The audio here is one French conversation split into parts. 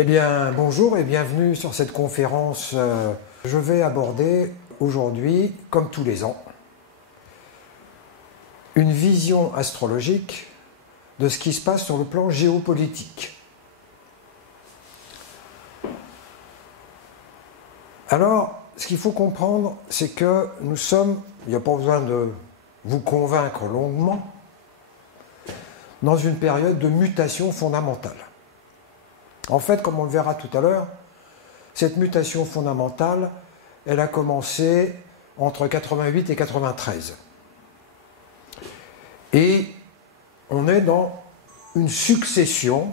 Eh bien, bonjour et bienvenue sur cette conférence. Je vais aborder aujourd'hui, comme tous les ans, une vision astrologique de ce qui se passe sur le plan géopolitique. Alors, ce qu'il faut comprendre, c'est que nous sommes, il n'y a pas besoin de vous convaincre longuement, dans une période de mutation fondamentale. En fait, comme on le verra tout à l'heure, cette mutation fondamentale, elle a commencé entre 88 et 93. Et on est dans une succession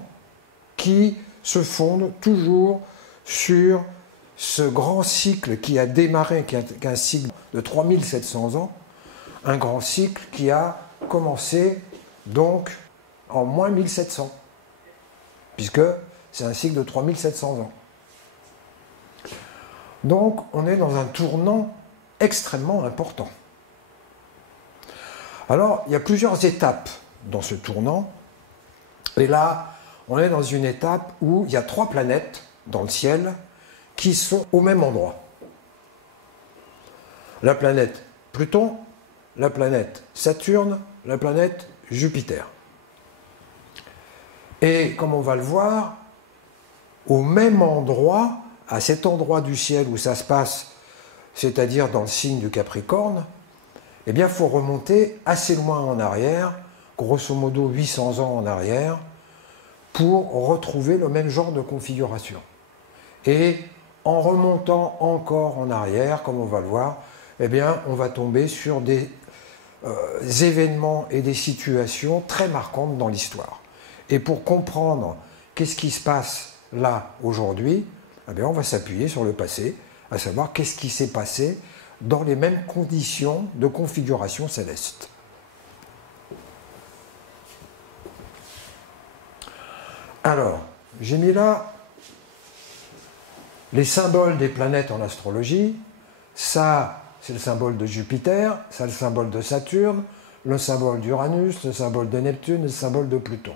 qui se fonde toujours sur ce grand cycle qui a démarré, qui est un cycle de 3700 ans, un grand cycle qui a commencé donc en moins 1700, puisque c'est un cycle de 3700 ans. Donc, on est dans un tournant extrêmement important. Alors, il y a plusieurs étapes dans ce tournant. Et là, on est dans une étape où il y a 3 planètes dans le ciel qui sont au même endroit. La planète Pluton, la planète Saturne, la planète Jupiter. Et comme on va le voir, au même endroit, à cet endroit du ciel où ça se passe, c'est-à-dire dans le signe du Capricorne, eh bien, il faut remonter assez loin en arrière, grosso modo 800 ans en arrière, pour retrouver le même genre de configuration. Et en remontant encore en arrière, comme on va le voir, eh bien, on va tomber sur des événements et des situations très marquantes dans l'histoire. Et pour comprendre qu'est-ce qui se passe là, aujourd'hui, eh bien, on va s'appuyer sur le passé, à savoir qu'est-ce qui s'est passé dans les mêmes conditions de configuration céleste. Alors, j'ai mis là les symboles des planètes en astrologie. Ça, c'est le symbole de Jupiter, ça, le symbole de Saturne, le symbole d'Uranus, le symbole de Neptune et le symbole de Pluton.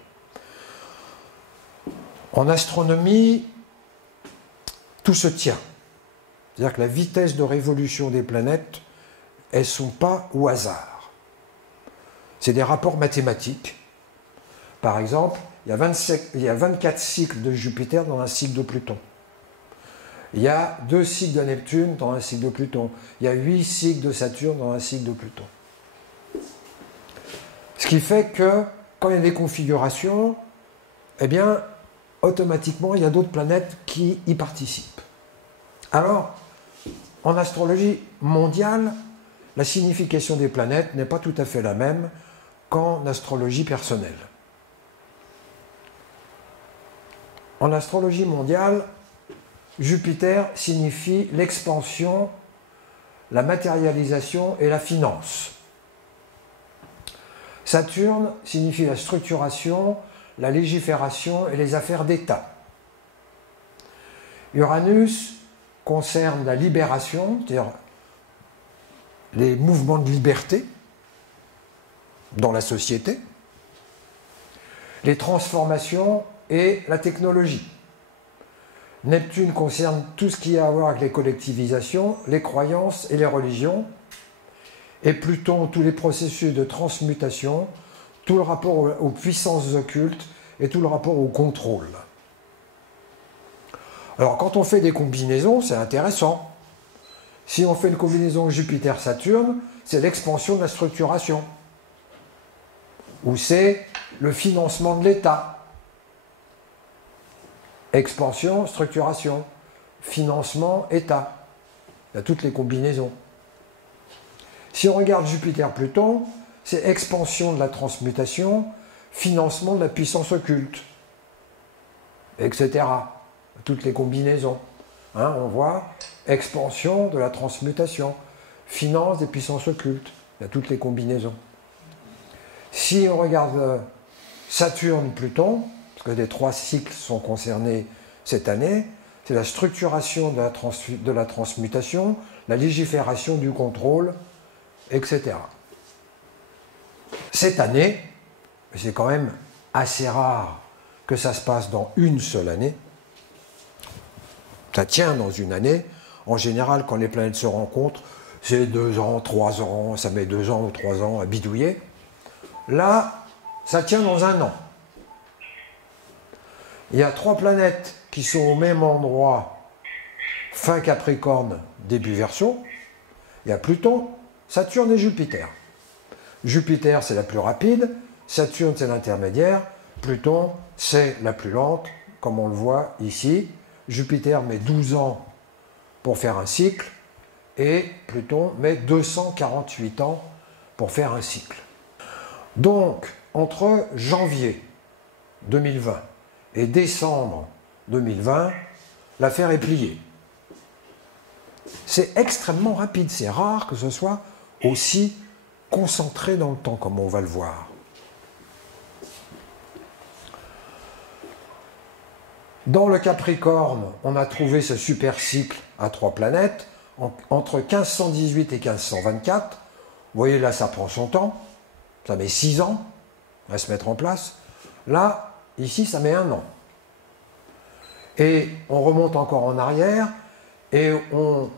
En astronomie, tout se tient. C'est-à-dire que la vitesse de révolution des planètes, elles ne sont pas au hasard. C'est des rapports mathématiques. Par exemple, il y a 24 cycles de Jupiter dans un cycle de Pluton. Il y a 2 cycles de Neptune dans un cycle de Pluton. Il y a 8 cycles de Saturne dans un cycle de Pluton. Ce qui fait que, quand il y a des configurations, eh bien, automatiquement, il y a d'autres planètes qui y participent. Alors, en astrologie mondiale, la signification des planètes n'est pas tout à fait la même qu'en astrologie personnelle. En astrologie mondiale, Jupiter signifie l'expansion, la matérialisation et la finance. Saturne signifie la structuration, la légifération et les affaires d'État. Uranus concerne la libération, c'est-à-dire les mouvements de liberté dans la société, les transformations et la technologie. Neptune concerne tout ce qui a à voir avec les collectivisations, les croyances et les religions, et Pluton, tous les processus de transmutation, tout le rapport aux puissances occultes et tout le rapport au contrôle. Alors, quand on fait des combinaisons, c'est intéressant. Si on fait une combinaison Jupiter-Saturne, c'est l'expansion de la structuration. Ou c'est le financement de l'État. Expansion, structuration. Financement, État. Il y a toutes les combinaisons. Si on regarde Jupiter-Pluton, c'est expansion de la transmutation, financement de la puissance occulte, etc. Toutes les combinaisons. Hein, on voit expansion de la transmutation, finance des puissances occultes. Il y a toutes les combinaisons. Si on regarde Saturne-Pluton, parce que les 3 cycles sont concernés cette année, c'est la structuration de la transmutation, la légifération du contrôle, etc. Cette année, c'est quand même assez rare que ça se passe dans une seule année, Ça tient dans une année. En général, quand les planètes se rencontrent, c'est 2 ans, 3 ans, ça met 2 ans ou 3 ans à bidouiller. Là, ça tient dans un an. Il y a 3 planètes qui sont au même endroit, fin Capricorne, début Verseau. Il y a Pluton, Saturne et Jupiter. Jupiter, c'est la plus rapide, Saturne, c'est l'intermédiaire, Pluton, c'est la plus lente, comme on le voit ici. Jupiter met 12 ans pour faire un cycle, et Pluton met 248 ans pour faire un cycle. Donc, entre janvier 2020 et décembre 2020, l'affaire est pliée. C'est extrêmement rapide, c'est rare que ce soit aussi concentré dans le temps, comme on va le voir. Dans le Capricorne, on a trouvé ce super cycle à 3 planètes, entre 1518 et 1524. Vous voyez, là, ça prend son temps, ça met 6 ans à se mettre en place. Là, ici, ça met 1 an. Et on remonte encore en arrière, et on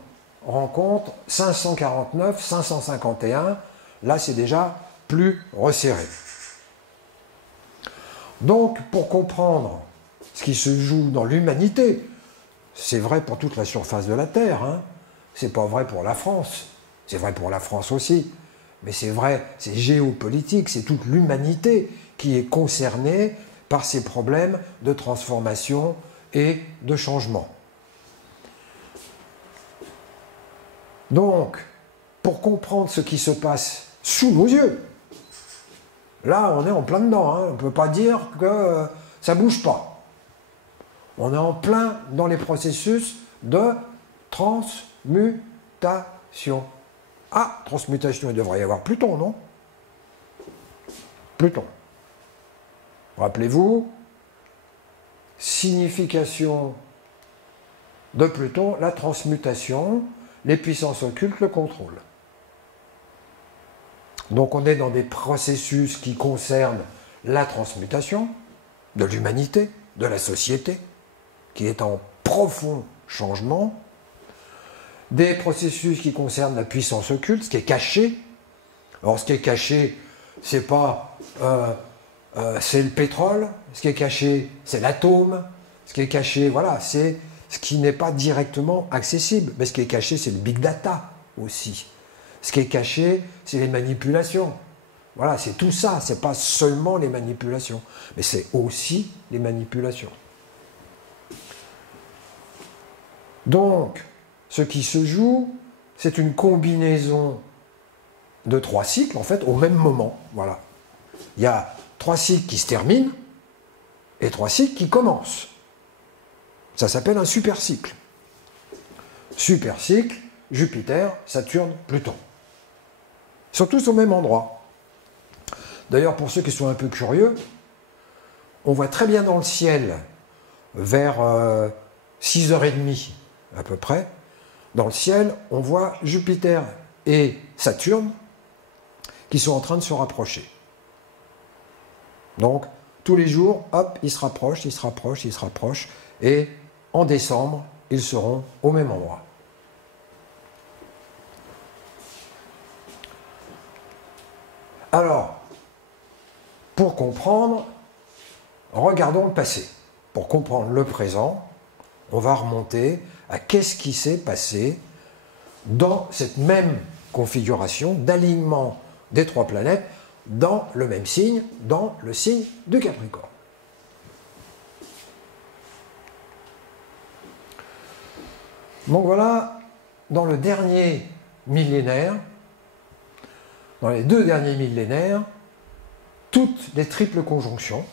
rencontre 549, 551. Là, c'est déjà plus resserré. Donc, pour comprendre ce qui se joue dans l'humanité, c'est vrai pour toute la surface de la Terre, hein. C'est pas vrai pour la France, c'est vrai pour la France aussi, mais c'est vrai, c'est géopolitique, c'est toute l'humanité qui est concernée par ces problèmes de transformation et de changement. Donc, pour comprendre ce qui se passe sous nos yeux, là, on est en plein dedans, hein. On ne peut pas dire que ça ne bouge pas. On est en plein dans les processus de transmutation. Ah, transmutation, il devrait y avoir Pluton, non? Pluton. Rappelez-vous, signification de Pluton, la transmutation, les puissances occultes le contrôlent. Donc on est dans des processus qui concernent la transmutation de l'humanité, de la société, qui est en profond changement, des processus qui concernent la puissance occulte, ce qui est caché. Alors ce qui est caché, c'est pas c'est le pétrole, ce qui est caché, c'est l'atome, ce qui est caché, voilà, c'est ce qui n'est pas directement accessible. Mais ce qui est caché, c'est le big data aussi. Ce qui est caché, c'est les manipulations. Voilà, c'est tout ça, c'est pas seulement les manipulations, mais c'est aussi les manipulations. Donc, ce qui se joue, c'est une combinaison de 3 cycles, en fait, au même moment. Voilà. Il y a 3 cycles qui se terminent et 3 cycles qui commencent. Ça s'appelle un super cycle. Super cycle, Jupiter, Saturne, Pluton. Ils sont tous au même endroit. D'ailleurs, pour ceux qui sont un peu curieux, on voit très bien dans le ciel, vers 6h30 à peu près, dans le ciel, on voit Jupiter et Saturne qui sont en train de se rapprocher. Donc, tous les jours, hop, ils se rapprochent, ils se rapprochent, ils se rapprochent, et en décembre, ils seront au même endroit. Alors, pour comprendre, regardons le passé. Pour comprendre le présent, on va remonter à qu'est-ce qui s'est passé dans cette même configuration d'alignement des 3 planètes dans le même signe, dans le signe du Capricorne. Donc voilà, dans le dernier millénaire, dans les 2 derniers millénaires, toutes les triples conjonctions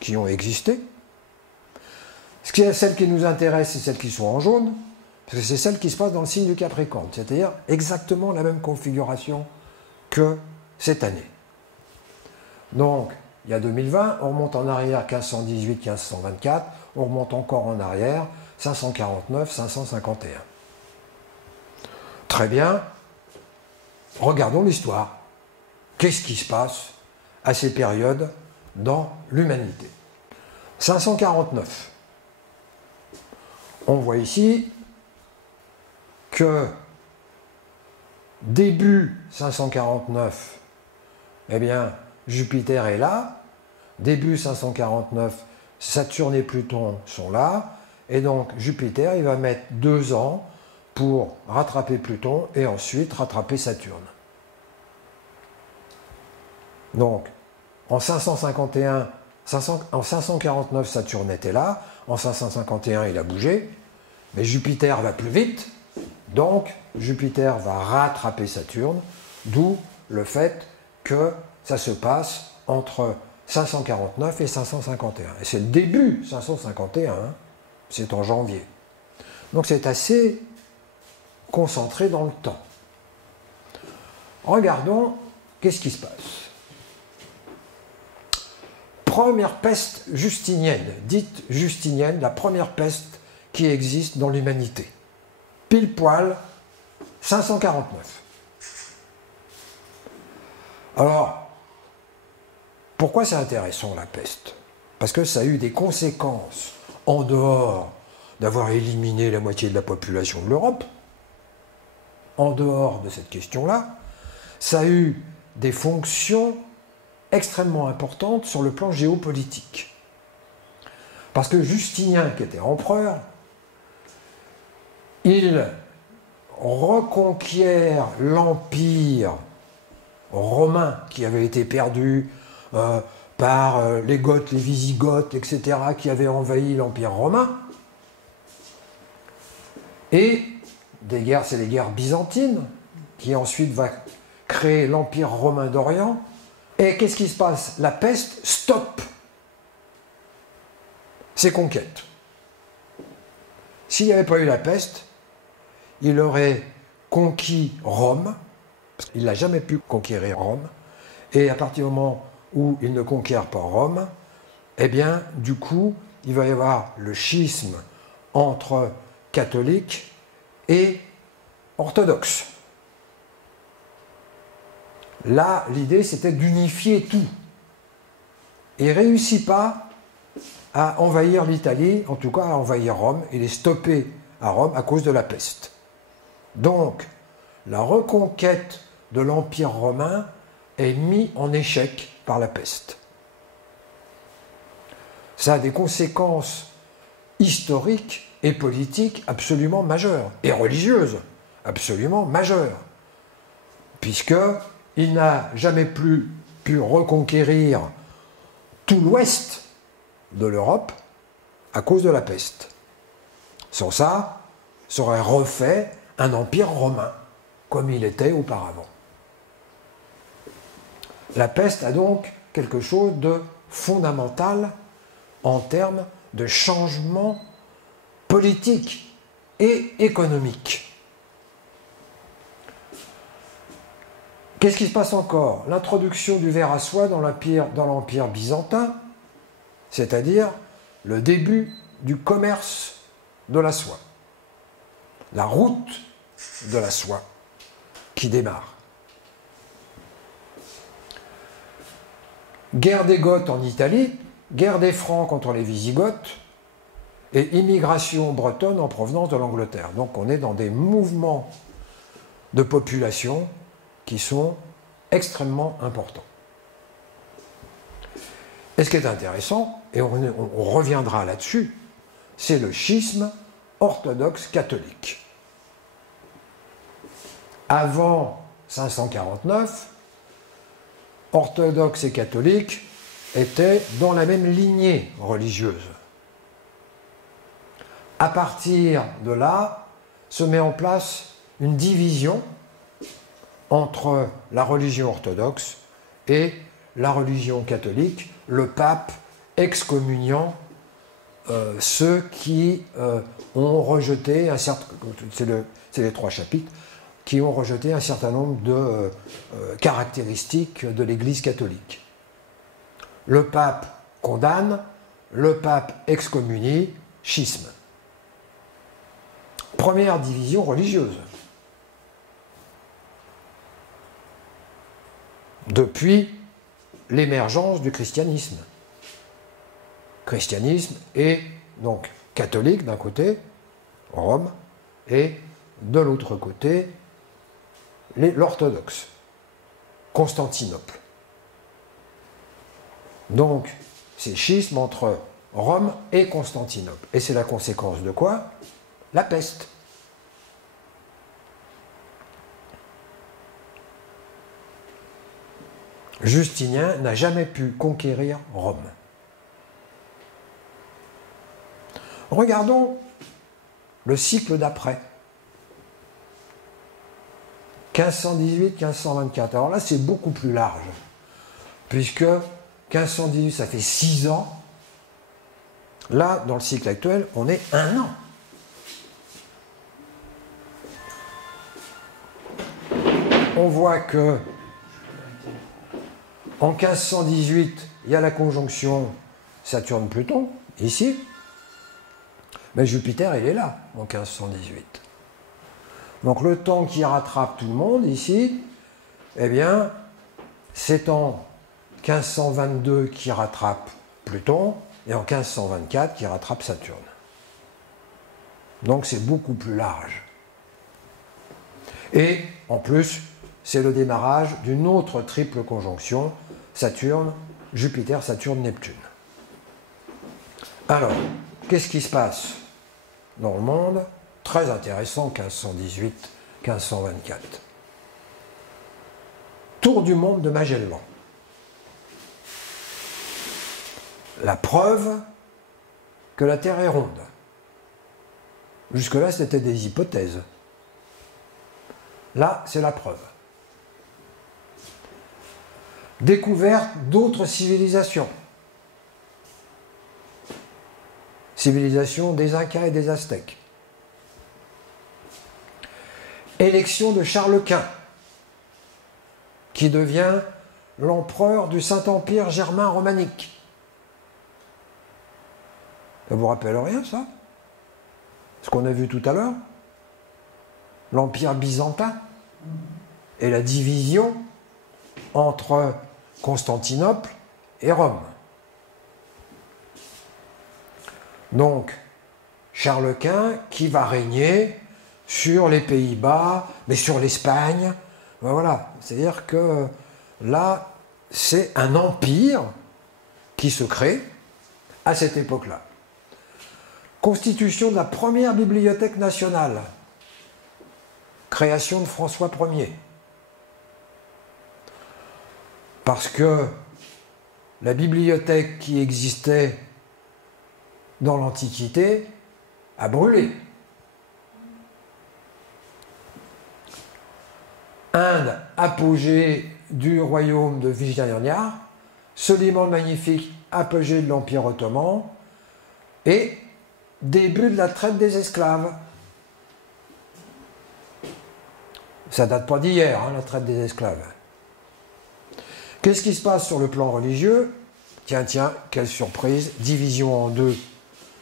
qui ont existé. Celles qui nous intéressent, c'est celles qui sont en jaune, parce que c'est celles qui se passent dans le signe du Capricorne, c'est-à-dire exactement la même configuration que cette année. Donc, il y a 2020, on remonte en arrière 1518, 1524, on remonte encore en arrière 549, 551. Très bien, regardons l'histoire. Qu'est-ce qui se passe à ces périodes dans l'humanité? 549. on voit ici que début 549, eh bien, Jupiter est là. Début 549, Saturne et Pluton sont là. Et donc, Jupiter, il va mettre 2 ans pour rattraper Pluton et ensuite rattraper Saturne. Donc, en 549, Saturne était là. En 551, il a bougé. Mais Jupiter va plus vite. Donc, Jupiter va rattraper Saturne. D'où le fait que ça se passe entre 549 et 551. Et c'est le début 551. Hein. C'est en janvier. Donc, c'est assez concentré dans le temps. Regardons, qu'est-ce qui se passe? Première peste justinienne, dite justinienne, la première peste qui existe dans l'humanité. Pile poil, 549. Alors, pourquoi c'est intéressant la peste? Parce que ça a eu des conséquences en dehors d'avoir éliminé la moitié de la population de l'Europe. En dehors de cette question-là, ça a eu des fonctions extrêmement importantes sur le plan géopolitique. Parce que Justinien, qui était empereur, il reconquiert l'empire romain qui avait été perdu par les Goths, les Wisigoths, etc., qui avaient envahi l'empire romain. Et des guerres, c'est les guerres byzantines, qui ensuite va créer l'empire romain d'Orient. Et qu'est-ce qui se passe? La peste stoppe ses conquêtes. S'il n'y avait pas eu la peste, il aurait conquis Rome, parce qu'il n'a jamais pu conquérir Rome, et à partir du moment où il ne conquiert pas Rome, eh bien, du coup, il va y avoir le schisme entre catholiques et orthodoxes. Là, l'idée, c'était d'unifier tout. Il ne réussit pas à envahir l'Italie, en tout cas à envahir Rome. Il est stoppé à Rome à cause de la peste. Donc, la reconquête de l'Empire romain est mise en échec par la peste. Ça a des conséquences historiques et politiques absolument majeures, et religieuses absolument majeures, puisqu'il n'a jamais plus pu reconquérir tout l'ouest de l'Europe à cause de la peste. Sans ça, ça aurait refait un empire romain, comme il était auparavant. La peste a donc quelque chose de fondamental en termes de changement politique et économique. Qu'est-ce qui se passe encore? L'introduction du ver à soie dans l'Empire byzantin, c'est-à-dire le début du commerce de la soie. La route de la soie qui démarre. Guerre des Goths en Italie, guerre des Francs contre les Wisigoths et immigration bretonne en provenance de l'Angleterre. Donc on est dans des mouvements de population qui sont extrêmement importants. Et ce qui est intéressant, et on reviendra là-dessus, c'est le schisme orthodoxe-catholique. Avant 549, orthodoxes et catholiques étaient dans la même lignée religieuse. À partir de là, se met en place une division entre la religion orthodoxe et la religion catholique, le pape excommuniant ceux qui ont rejeté un certain... C'est les 3 chapitres, qui ont rejeté un certain nombre de caractéristiques de l'Église catholique. Le pape condamne, le pape excommunie, schisme. Première division religieuse. Depuis l'émergence du christianisme. Christianisme et donc catholique d'un côté Rome, et de l'autre côté, l'orthodoxe, Constantinople. Donc, c'est schisme entre Rome et Constantinople. Et c'est la conséquence de quoi? La peste. Justinien n'a jamais pu conquérir Rome. Regardons le cycle d'après. 1518-1524. Alors là, c'est beaucoup plus large, puisque 1518, ça fait 6 ans. Là, dans le cycle actuel, on est 1 an. On voit que en 1518, il y a la conjonction Saturne-Pluton, ici. Mais Jupiter, il est là, en 1518. Donc le temps qui rattrape tout le monde, ici, eh bien, c'est en 1522 qui rattrape Pluton, et en 1524 qui rattrape Saturne. Donc c'est beaucoup plus large. Et, en plus, c'est le démarrage d'une autre triple conjonction, Saturne, Jupiter, Saturne, Neptune. Alors, qu'est-ce qui se passe dans le monde? Très intéressant, 1518-1524. Tour du monde de Magellan. La preuve que la Terre est ronde. Jusque-là, c'était des hypothèses. Là, c'est la preuve. Découverte d'autres civilisations. Civilisation des Incas et des Aztèques. Élection de Charles Quint, qui devient l'empereur du Saint-Empire germain romanique. Ça vous rappelle rien, ça? Ce qu'on a vu tout à l'heure? L'Empire byzantin et la division entre Constantinople et Rome. Donc, Charles Quint qui va régner sur les Pays-Bas, mais sur l'Espagne. Ben voilà, c'est-à-dire que là, c'est un empire qui se crée à cette époque-là. Constitution de la première bibliothèque nationale. Création de François Ier. Parce que la bibliothèque qui existait dans l'Antiquité a brûlé. Inde, apogée du royaume de Vijayanagar, Soliman le Magnifique, apogée de l'Empire ottoman, et début de la traite des esclaves. Ça date pas d'hier, hein, la traite des esclaves. Qu'est-ce qui se passe sur le plan religieux? Tiens, quelle surprise, division en deux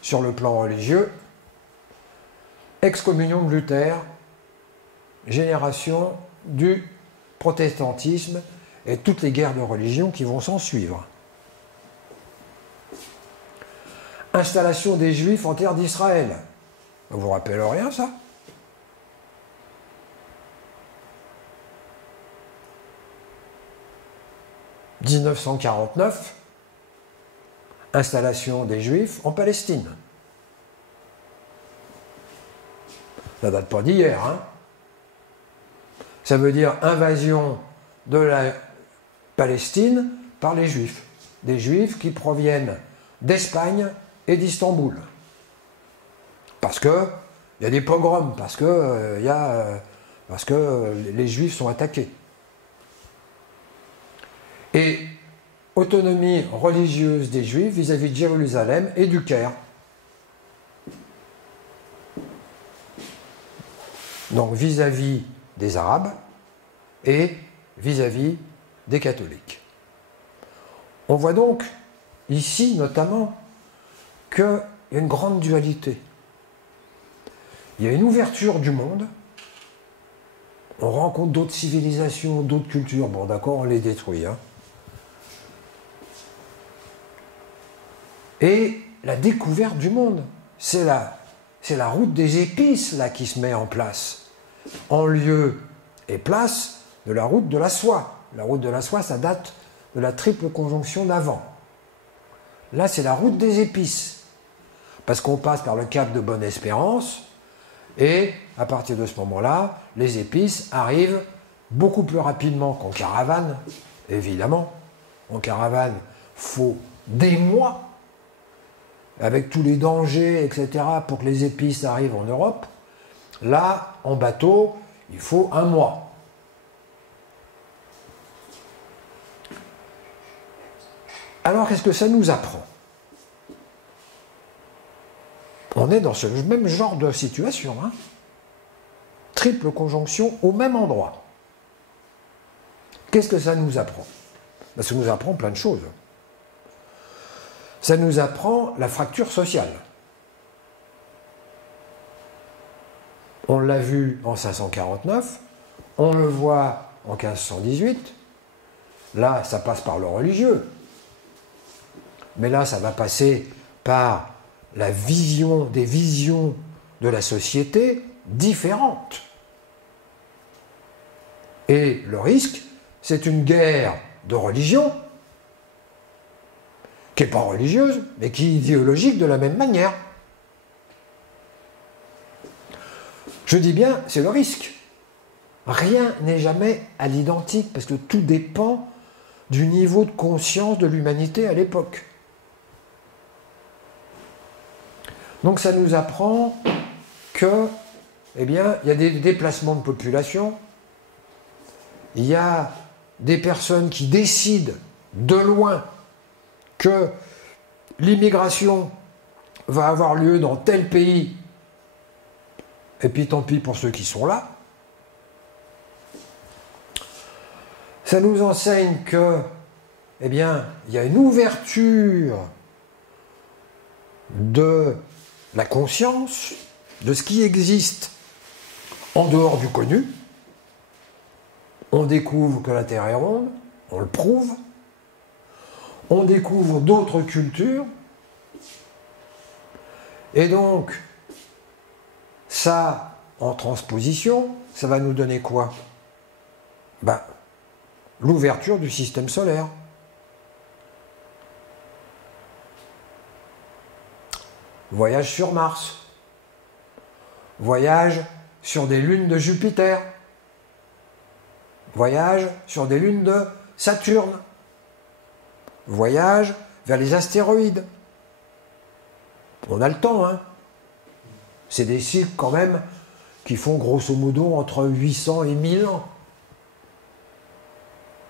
sur le plan religieux. Excommunion de Luther, génération du protestantisme et toutes les guerres de religion qui vont s'en suivre. Installation des Juifs en terre d'Israël. Vous vous rappelez rien, ça? « 1949, installation des Juifs en Palestine. Ça date pas d'hier, hein? Ça veut dire invasion de la Palestine par les Juifs. Des Juifs qui proviennent d'Espagne et d'Istanbul. Parce que il y a des pogroms, parce que les Juifs sont attaqués. Et autonomie religieuse des Juifs vis-à-vis de Jérusalem et du Caire. Donc vis-à-vis des Arabes et vis-à-vis des catholiques. On voit donc ici notamment qu'il y a une grande dualité. Il y a une ouverture du monde, on rencontre d'autres civilisations, d'autres cultures, bon d'accord, on les détruit, hein. Et la découverte du monde, c'est la c'est la route des épices là qui se met en place, en lieu et place de la route de la soie. La route de la soie, ça date de la triple conjonction d'avant. Là, c'est la route des épices, parce qu'on passe par le cap de Bonne-Espérance, et à partir de ce moment-là, les épices arrivent beaucoup plus rapidement qu'en caravane, évidemment. En caravane, il faut des mois, avec tous les dangers, etc., pour que les épices arrivent en Europe. Là, en bateau, il faut un mois. Alors, qu'est-ce que ça nous apprend? On est dans ce même genre de situation, hein. Triple conjonction au même endroit. Qu'est-ce que ça nous apprend? Ben, ça nous apprend plein de choses. Ça nous apprend la fracture sociale. On l'a vu en 549, on le voit en 1518. Là, ça passe par le religieux. Mais là, ça va passer par des visions de la société différentes. Et le risque, c'est une guerre de religion, qui n'est pas religieuse, mais qui est idéologique de la même manière. Je dis bien, c'est le risque. Rien n'est jamais à l'identique, parce que tout dépend du niveau de conscience de l'humanité à l'époque. Donc ça nous apprend que, eh bien, il y a des déplacements de population, il y a des personnes qui décident de loin que l'immigration va avoir lieu dans tel pays, et puis tant pis pour ceux qui sont là. Ça nous enseigne que, eh bien, il y a une ouverture de la conscience, de ce qui existe en dehors du connu. On découvre que la Terre est ronde, on le prouve. On découvre d'autres cultures. Et donc, ça, en transposition, ça va nous donner quoi? Ben, l'ouverture du système solaire. Voyage sur Mars. Voyage sur des lunes de Jupiter. Voyage sur des lunes de Saturne. Voyage vers les astéroïdes. On a le temps, hein. C'est des cycles quand même qui font grosso modo entre 800 et 1000 ans.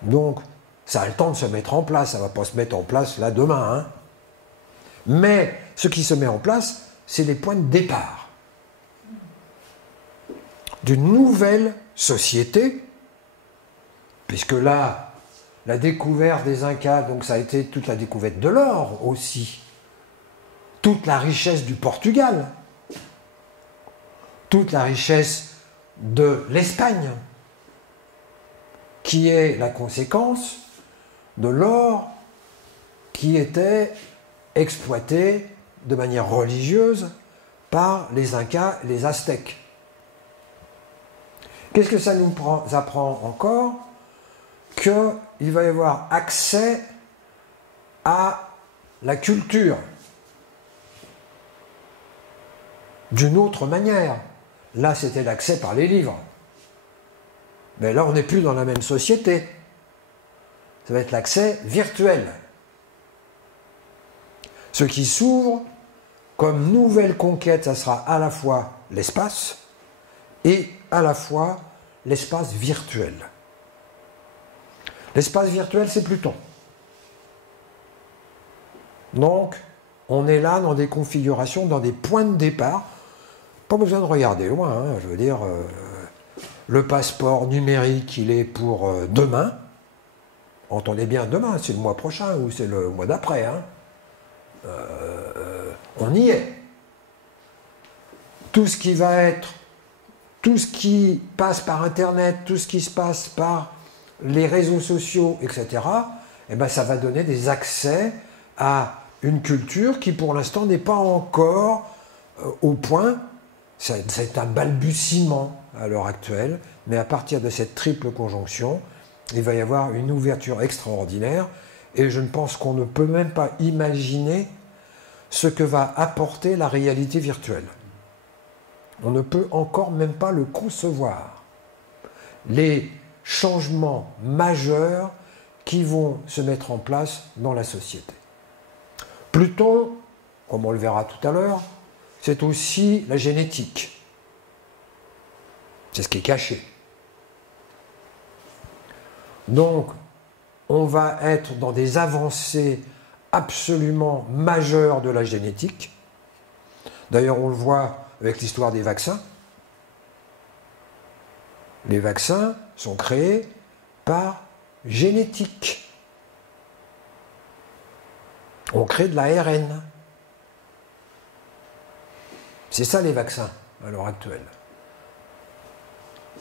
Donc, ça a le temps de se mettre en place. Ça ne va pas se mettre en place là demain, hein. Mais ce qui se met en place, c'est les points de départ d'une nouvelle société, puisque là, la découverte des Incas, donc ça a été toute la découverte de l'or aussi, toute la richesse du Portugal, toute la richesse de l'Espagne, qui est la conséquence de l'or qui était exploité de manière religieuse par les Incas et les Aztèques. Qu'est-ce que ça nous apprend encore? Qu'il va y avoir accès à la culture d'une autre manière. Là, c'était l'accès par les livres. Mais là, on n'est plus dans la même société. Ça va être l'accès virtuel. Ce qui s'ouvre comme nouvelle conquête, ça sera à la fois l'espace et à la fois l'espace virtuel. L'espace virtuel, c'est Pluton. Donc, on est là dans des configurations, dans des points de départ. Pas besoin de regarder loin, hein, je veux dire, le passeport numérique, il est pour demain. Entendez bien, demain, c'est le mois prochain ou c'est le mois d'après, hein. On y est. Tout ce qui va être, tout ce qui passe par Internet, tout ce qui se passe par les réseaux sociaux, etc., eh ben, ça va donner des accès à une culture qui, pour l'instant, n'est pas encore au point, c'est un balbutiement à l'heure actuelle, mais à partir de cette triple conjonction, il va y avoir une ouverture extraordinaire, et je ne pense qu'on ne peut même pas imaginer ce que va apporter la réalité virtuelle. On ne peut encore même pas le concevoir. Les changements majeurs qui vont se mettre en place dans la société. Pluton, comme on le verra tout à l'heure, c'est aussi la génétique. C'est ce qui est caché. Donc, on va être dans des avancées absolument majeures de la génétique. D'ailleurs, on le voit avec l'histoire des vaccins. Les vaccins sont créés par génétique. On crée de l'ARN. C'est ça les vaccins à l'heure actuelle.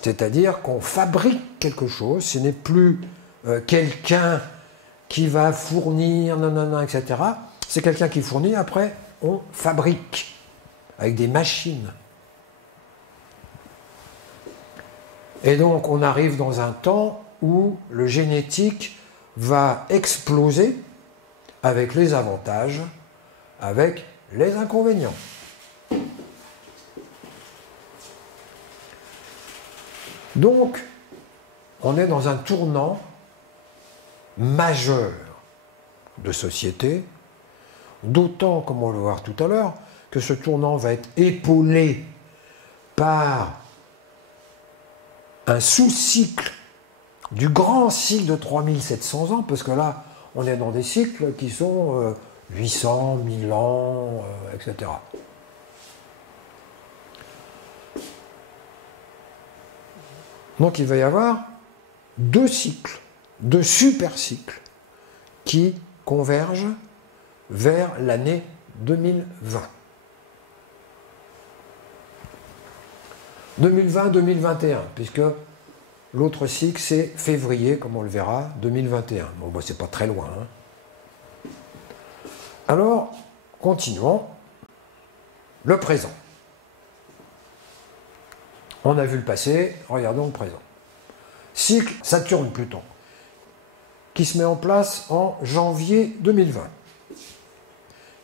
C'est-à-dire qu'on fabrique quelque chose, ce n'est plus quelqu'un qui va fournir, nanana, etc. C'est quelqu'un qui fournit, après on fabrique avec des machines. Et donc on arrive dans un temps où le génétique va exploser avec les avantages, avec les inconvénients. Donc, on est dans un tournant majeur de société, d'autant, comme on va le voir tout à l'heure, que ce tournant va être épaulé par un sous-cycle du grand cycle de 3700 ans, parce que là, on est dans des cycles qui sont 800, 1000 ans, etc. Donc il va y avoir deux cycles, deux super-cycles qui convergent vers l'année 2020. 2020-2021, puisque l'autre cycle c'est février, comme on le verra, 2021. Bon, bah, c'est pas très loin. Hein. Alors, continuons. Le présent. On a vu le passé, regardons le présent. Cycle Saturne-Pluton, qui se met en place en janvier 2020,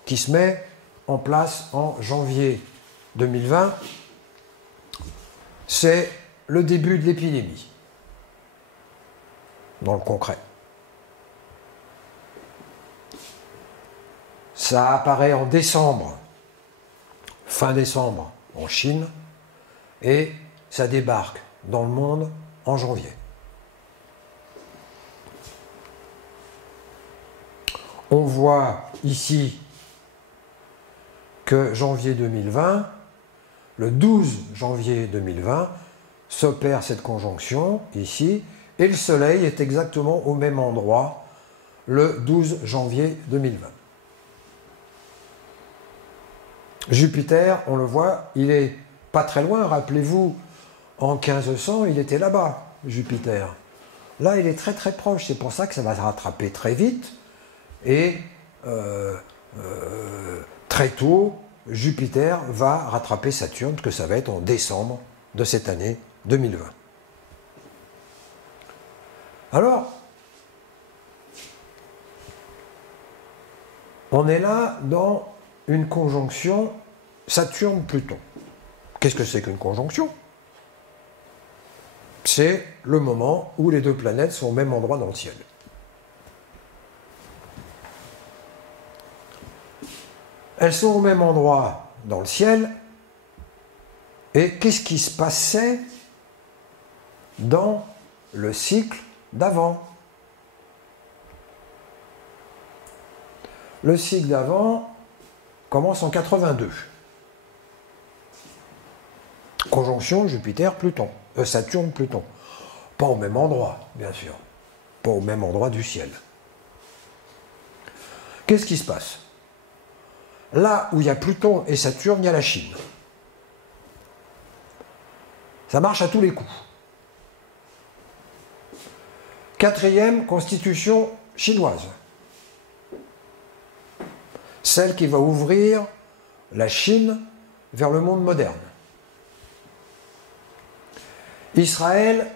qui se met en place en janvier 2020, c'est le début de l'épidémie, dans le concret. Ça apparaît en décembre, fin décembre en Chine, et ça débarque dans le monde en janvier. On voit ici que janvier 2020, le 12 janvier 2020, s'opère cette conjonction ici, et le Soleil est exactement au même endroit le 12 janvier 2020. Jupiter, on le voit, il est pas très loin, rappelez-vous, en 1500, il était là-bas, Jupiter. Là, il est très très proche, c'est pour ça que ça va se rattraper très vite, et très tôt, Jupiter va rattraper Saturne, que ça va être en décembre de cette année 2020. Alors, on est là dans une conjonction Saturne-Pluton. Qu'est-ce que c'est qu'une conjonction? C'est le moment où les deux planètes sont au même endroit dans le ciel. Elles sont au même endroit dans le ciel, et qu'est-ce qui se passait dans le cycle d'avant? Le cycle d'avant commence en 82. Conjonction Jupiter-Pluton, Saturne-Pluton. Pas au même endroit, bien sûr. Pas au même endroit du ciel. Qu'est-ce qui se passe? Là où il y a Pluton et Saturne, il y a la Chine. Ça marche à tous les coups. Quatrième constitution chinoise. Celle qui va ouvrir la Chine vers le monde moderne. Israël,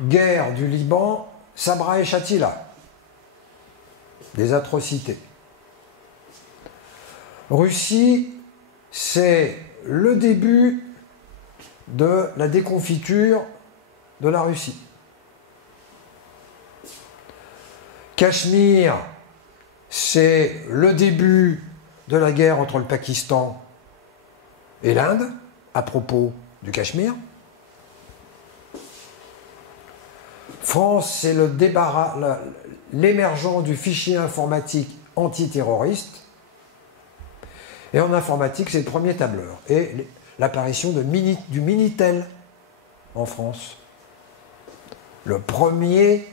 guerre du Liban, Sabra et Shatila, des atrocités. Russie, c'est le début de la déconfiture de la Russie. Cachemire, c'est le début de la guerre entre le Pakistan et l'Inde, à propos du Cachemire. France, c'est le débarras, l'émergence du fichier informatique antiterroriste. Et en informatique, c'est le premier tableur. Et l'apparition du Minitel en France. Le premier,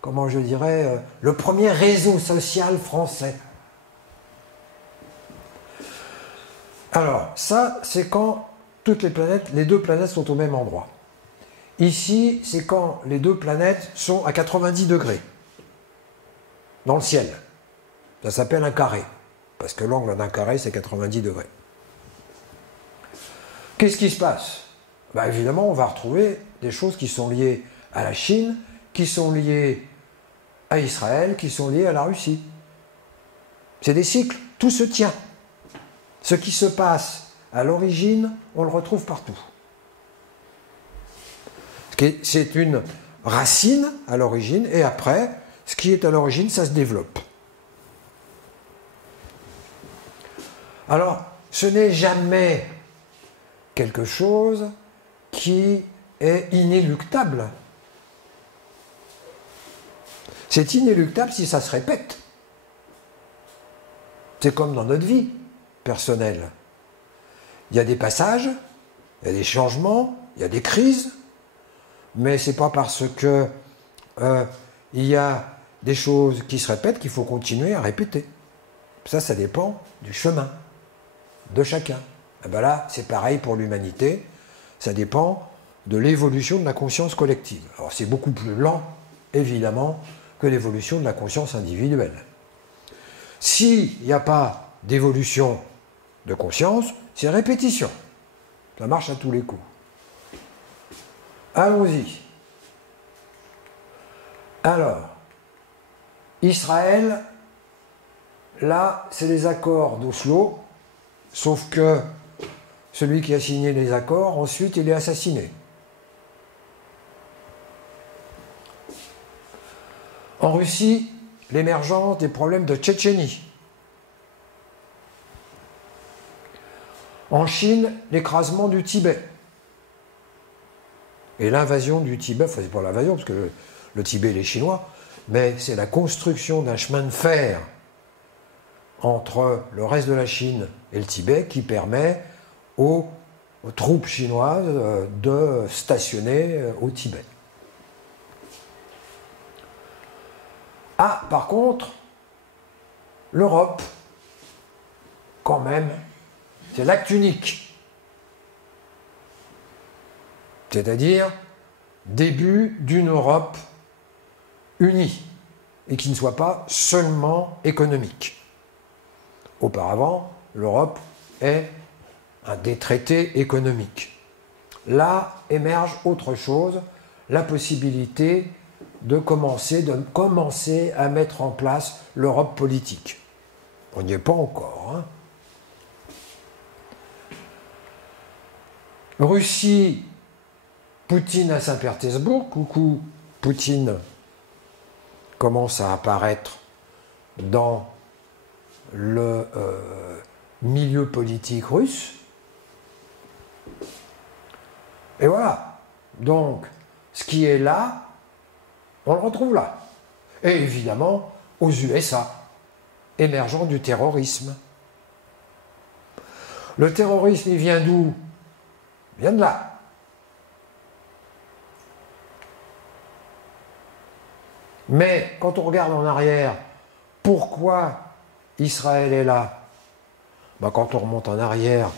comment je dirais, le premier réseau social français. Alors, ça, c'est quand toutes les deux planètes sont au même endroit. Ici, c'est quand les deux planètes sont à 90 degrés dans le ciel. Ça s'appelle un carré, parce que l'angle d'un carré, c'est 90 degrés. Qu'est-ce qui se passe? Ben, évidemment, on va retrouver des choses qui sont liées à la Chine, qui sont liées à Israël, qui sont liées à la Russie. C'est des cycles, tout se tient. Ce qui se passe à l'origine, on le retrouve partout. C'est une racine à l'origine, et après, ce qui est à l'origine, ça se développe. Alors, ce n'est jamais quelque chose qui est inéluctable. C'est inéluctable si ça se répète. C'est comme dans notre vie personnelle. Il y a des passages, il y a des changements, il y a des crises, mais ce n'est pas parce que il y a des choses qui se répètent qu'il faut continuer à répéter. Ça dépend du chemin de chacun. Et bien là, c'est pareil pour l'humanité, ça dépend de l'évolution de la conscience collective. Alors c'est beaucoup plus lent, évidemment, que l'évolution de la conscience individuelle. S'il n'y a pas d'évolution de conscience, c'est répétition. Ça marche à tous les coups. Allons-y. Alors, Israël, là, c'est les accords d'Oslo, sauf que celui qui a signé les accords, ensuite, il est assassiné. En Russie, l'émergence des problèmes de Tchétchénie. En Chine, l'écrasement du Tibet. Et l'invasion du Tibet, enfin c'est pas l'invasion, parce que le Tibet, il est chinois, mais c'est la construction d'un chemin de fer entre le reste de la Chine et le Tibet qui permet aux troupes chinoises de stationner au Tibet. Ah, par contre, l'Europe, quand même, c'est l'acte unique. C'est-à-dire début d'une Europe unie et qui ne soit pas seulement économique. Auparavant, l'Europe est un des traités économiques. Là émerge autre chose, la possibilité de commencer à mettre en place l'Europe politique. On n'y est pas encore. Hein. Russie, Poutine à Saint-Pétersbourg, coucou, Poutine commence à apparaître dans le milieu politique russe. Et voilà. Donc, ce qui est là, on le retrouve là. Et évidemment, aux USA, émergent du terrorisme. Le terrorisme, il vient d'où? Il vient de là. Mais quand on regarde en arrière, pourquoi Israël est là? Ben, quand on remonte en arrière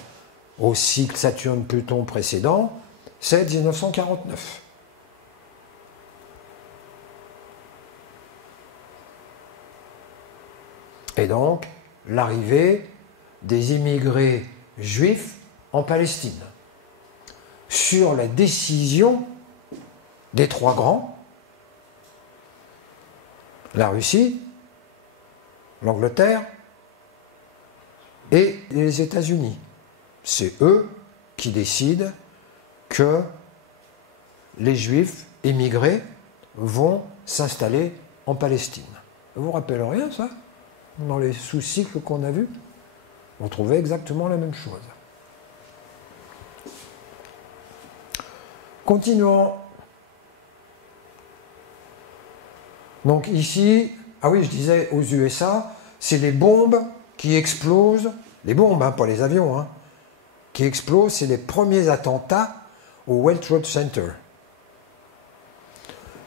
au cycle Saturne-Pluton précédent, c'est 1949. Et donc, l'arrivée des immigrés juifs en Palestine, sur la décision des trois grands, la Russie, l'Angleterre et les États-Unis. C'est eux qui décident que les Juifs émigrés vont s'installer en Palestine. Vous vous rappelez rien, ça? Dans les sous-cycles qu'on a vus, on trouvait exactement la même chose. Continuons. Donc ici, ah oui, je disais aux USA, c'est les bombes qui explosent, les bombes, hein, pas les avions, hein, qui explosent, c'est les premiers attentats au World Trade Center.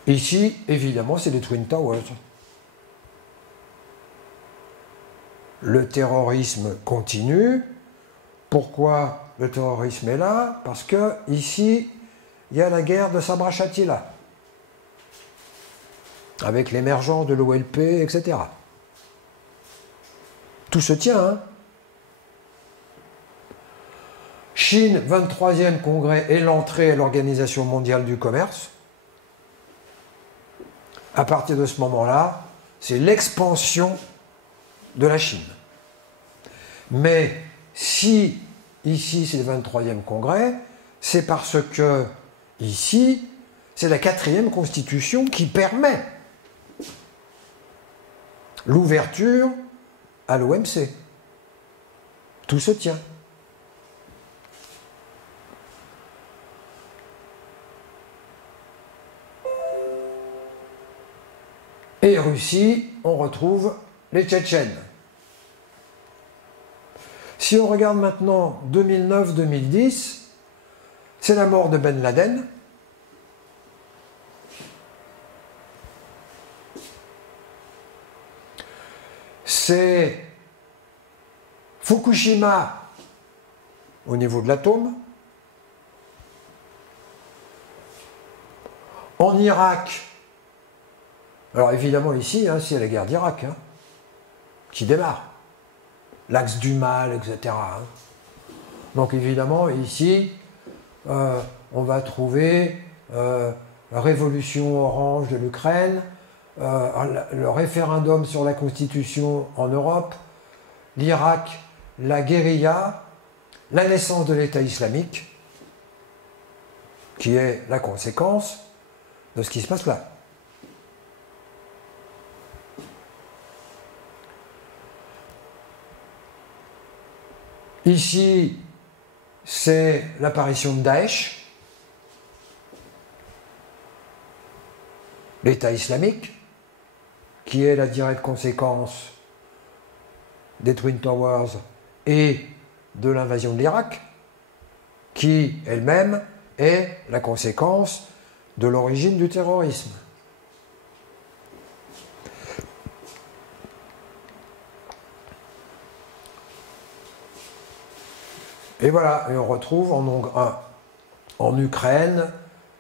Ici, évidemment, c'est les Twin Towers. Le terrorisme continue. Pourquoi le terrorisme est là? Parce que ici, il y a la guerre de Sabra Shatila, avec l'émergence de l'OLP, etc. Tout se tient, hein. Chine, 23e congrès et l'entrée à l'Organisation mondiale du commerce. À partir de ce moment-là, c'est l'expansion de la Chine. Mais si ici c'est le 23e congrès, c'est parce que ici, c'est la 4e constitution qui permet l'ouverture à l'OMC. Tout se tient. Et Russie, on retrouve les Tchétchènes. Si on regarde maintenant 2009-2010, c'est la mort de Ben Laden. C'est Fukushima au niveau de l'atome. En Irak, alors évidemment ici, hein, c'est la guerre d'Irak hein, qui démarre. L'axe du mal, etc. Hein. Donc évidemment ici, on va trouver la révolution orange de l'Ukraine, le référendum sur la Constitution en Europe, l'Irak, la guérilla, la naissance de l'État islamique, qui est la conséquence de ce qui se passe là. Ici, c'est l'apparition de Daesh, l'État islamique, qui est la directe conséquence des Twin Towers et de l'invasion de l'Irak, qui elle-même est la conséquence de l'origine du terrorisme. Et voilà, et on retrouve en Ukraine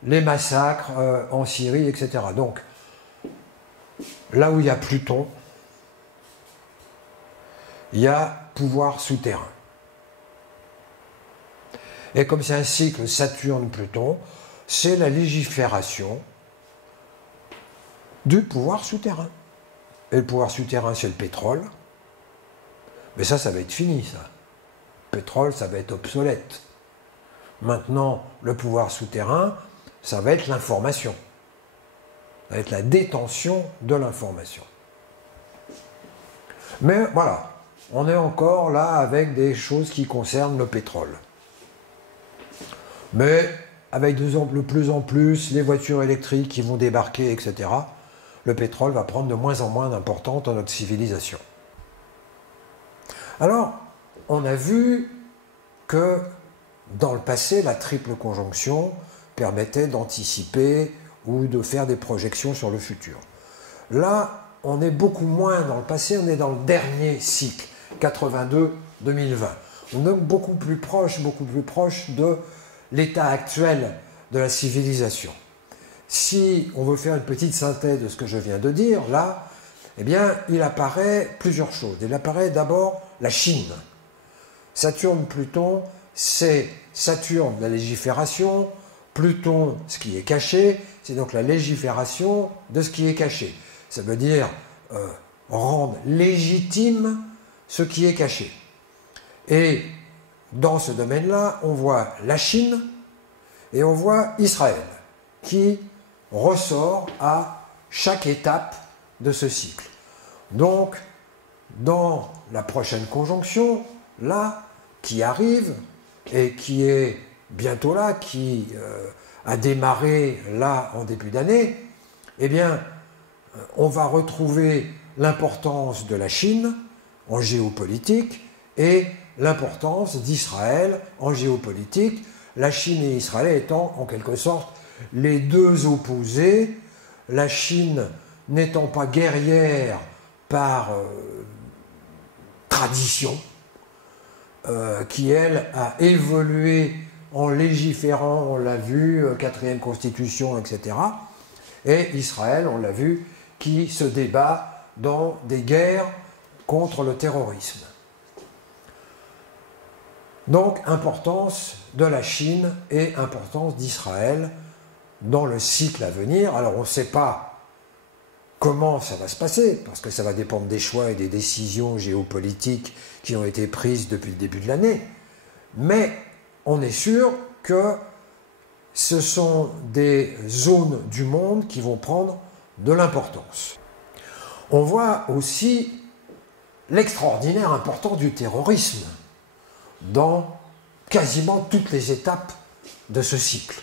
les massacres en Syrie, etc. Donc, là où il y a Pluton, il y a pouvoir souterrain. Et comme c'est un cycle Saturne-Pluton, c'est la légifération du pouvoir souterrain. Et le pouvoir souterrain, c'est le pétrole. Mais ça va être fini, ça. Le pétrole, ça va être obsolète. Maintenant, le pouvoir souterrain, ça va être l'information. Ça va être la détention de l'information. Mais voilà, on est encore là avec des choses qui concernent le pétrole. Mais avec de plus en plus les voitures électriques qui vont débarquer, etc., le pétrole va prendre de moins en moins d'importance dans notre civilisation. Alors, on a vu que dans le passé, la triple conjonction permettait d'anticiper ou de faire des projections sur le futur. Là, on est beaucoup moins dans le passé, on est dans le dernier cycle, 82-2020. On est beaucoup plus proche de l'état actuel de la civilisation. Si on veut faire une petite synthèse de ce que je viens de dire, là, eh bien, il apparaît plusieurs choses. Il apparaît d'abord la Chine. Saturne-Pluton, c'est Saturne, la légifération, Pluton, ce qui est caché, c'est donc la légifération de ce qui est caché. Ça veut dire rendre légitime ce qui est caché. Et dans ce domaine-là, on voit la Chine et on voit Israël, qui ressort à chaque étape de ce cycle. Donc, dans la prochaine conjonction, là, qui arrive, et qui est bientôt là, qui a démarré là en début d'année, eh bien, on va retrouver l'importance de la Chine en géopolitique et l'importance d'Israël en géopolitique, la Chine et Israël étant en quelque sorte les deux opposés, la Chine n'étant pas guerrière par tradition, qui elle a évolué en légiférant, on l'a vu, 4e constitution, etc. Et Israël, on l'a vu, qui se débat dans des guerres contre le terrorisme. Donc, importance de la Chine et importance d'Israël dans le cycle à venir. Alors, on ne sait pas comment ça va se passer, parce que ça va dépendre des choix et des décisions géopolitiques qui ont été prises depuis le début de l'année. Mais on est sûr que ce sont des zones du monde qui vont prendre de l'importance. On voit aussi l'extraordinaire importance du terrorisme dans quasiment toutes les étapes de ce cycle.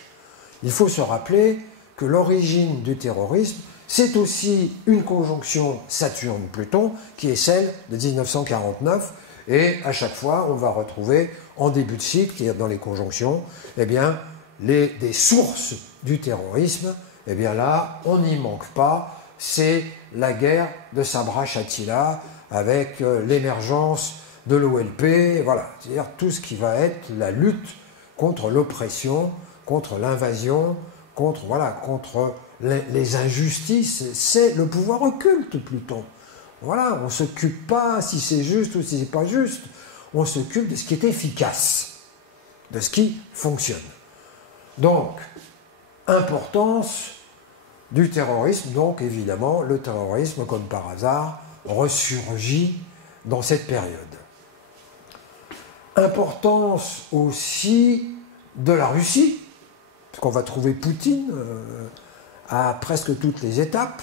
Il faut se rappeler que l'origine du terrorisme, c'est aussi une conjonction Saturne-Pluton qui est celle de 1949, et à chaque fois on va retrouver en début de cycle, c'est-à-dire dans les conjonctions, eh bien, des sources du terrorisme. Eh bien là, on n'y manque pas, c'est la guerre de Sabra Shatila avec l'émergence de l'OLP, voilà, c'est-à-dire tout ce qui va être la lutte contre l'oppression, contre l'invasion, contre les injustices, c'est le pouvoir occulte, Pluton. Voilà, on ne s'occupe pas si c'est juste ou si c'est pas juste, on s'occupe de ce qui est efficace, de ce qui fonctionne. Donc, importance du terrorisme, donc évidemment, le terrorisme, comme par hasard, ressurgit dans cette période. Importance aussi de la Russie, parce qu'on va trouver Poutine à presque toutes les étapes.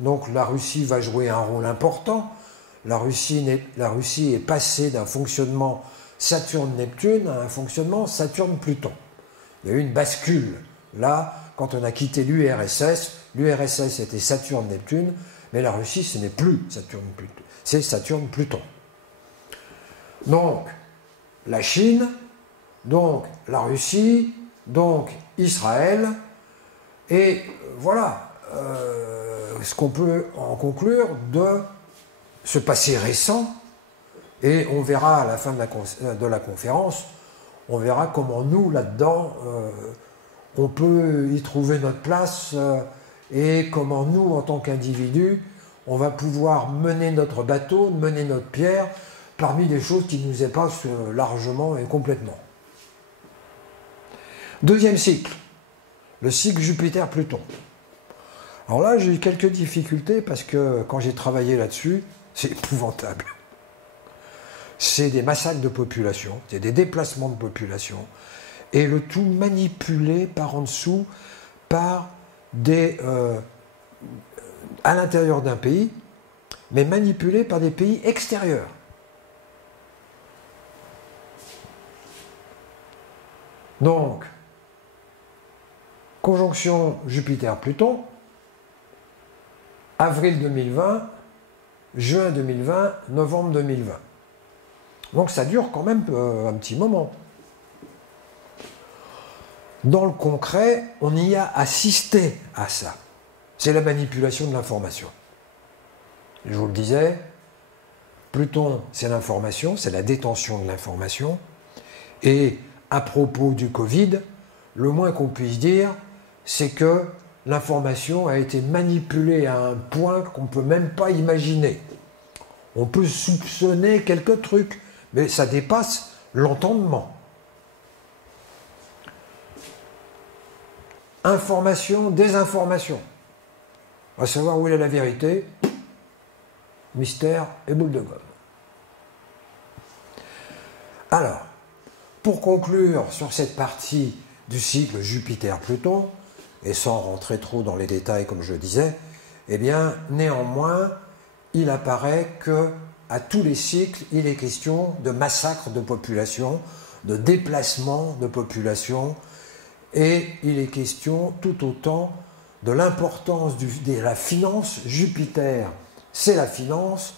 Donc la Russie va jouer un rôle important. La Russie est passée d'un fonctionnement Saturne-Neptune à un fonctionnement Saturne-Pluton. Il y a eu une bascule. Là, quand on a quitté l'URSS, l'URSS était Saturne-Neptune, mais la Russie, ce n'est plus Saturne-Pluton, c'est Saturne-Pluton. Donc, la Chine, donc la Russie, donc Israël, et voilà ce qu'on peut en conclure de ce passé récent, et on verra à la fin de la conférence, on verra comment nous, là-dedans, on peut y trouver notre place, et comment nous, en tant qu'individus, on va pouvoir mener notre bateau, mener notre pierre, parmi des choses qui nous épassent largement et complètement. Deuxième cycle, le cycle Jupiter-Pluton. Alors là, j'ai eu quelques difficultés parce que quand j'ai travaillé là-dessus, c'est épouvantable. C'est des massacres de population, c'est des déplacements de population, et le tout manipulé par en dessous par à l'intérieur d'un pays, mais manipulé par des pays extérieurs. Donc, conjonction Jupiter-Pluton, avril 2020, juin 2020, novembre 2020. Donc ça dure quand même un petit moment. Dans le concret, on y a assisté à ça. C'est la manipulation de l'information. Je vous le disais, Pluton, c'est l'information, c'est la détention de l'information. Et à propos du Covid, le moins qu'on puisse dire, c'est que l'information a été manipulée à un point qu'on ne peut même pas imaginer. On peut soupçonner quelques trucs, mais ça dépasse l'entendement. Information, désinformation. On va savoir où est la vérité, mystère et boule de gomme. Alors, pour conclure sur cette partie du cycle Jupiter-Pluton, et sans rentrer trop dans les détails comme je le disais, eh bien, néanmoins, il apparaît que à tous les cycles, il est question de massacre de population, de déplacement de population, et il est question tout autant de l'importance de la finance. Jupiter, c'est la finance,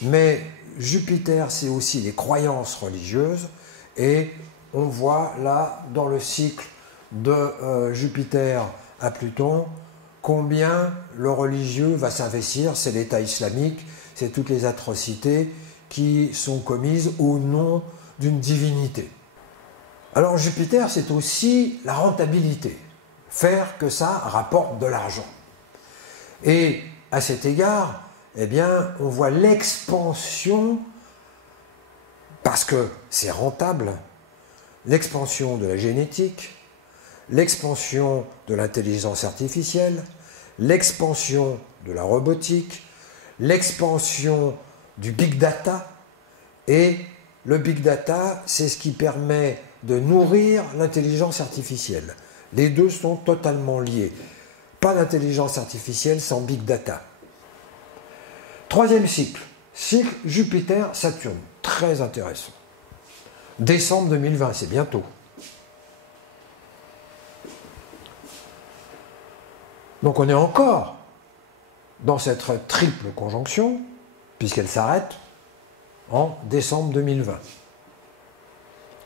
mais Jupiter, c'est aussi les croyances religieuses, et on voit là, dans le cycle de Jupiter à Pluton, combien le religieux va s'investir. C'est l'État islamique, c'est toutes les atrocités qui sont commises au nom d'une divinité. Alors Jupiter, c'est aussi la rentabilité, faire que ça rapporte de l'argent. Et à cet égard, eh bien, on voit l'expansion, parce que c'est rentable, l'expansion de la génétique, l'expansion de l'intelligence artificielle, l'expansion de la robotique, l'expansion du big data, et le big data, c'est ce qui permet de nourrir l'intelligence artificielle. Les deux sont totalement liés. Pas d'intelligence artificielle sans big data. Troisième cycle, cycle Jupiter-Saturne, très intéressant. Décembre 2020, c'est bientôt. Donc on est encore dans cette triple conjonction, puisqu'elle s'arrête en décembre 2020.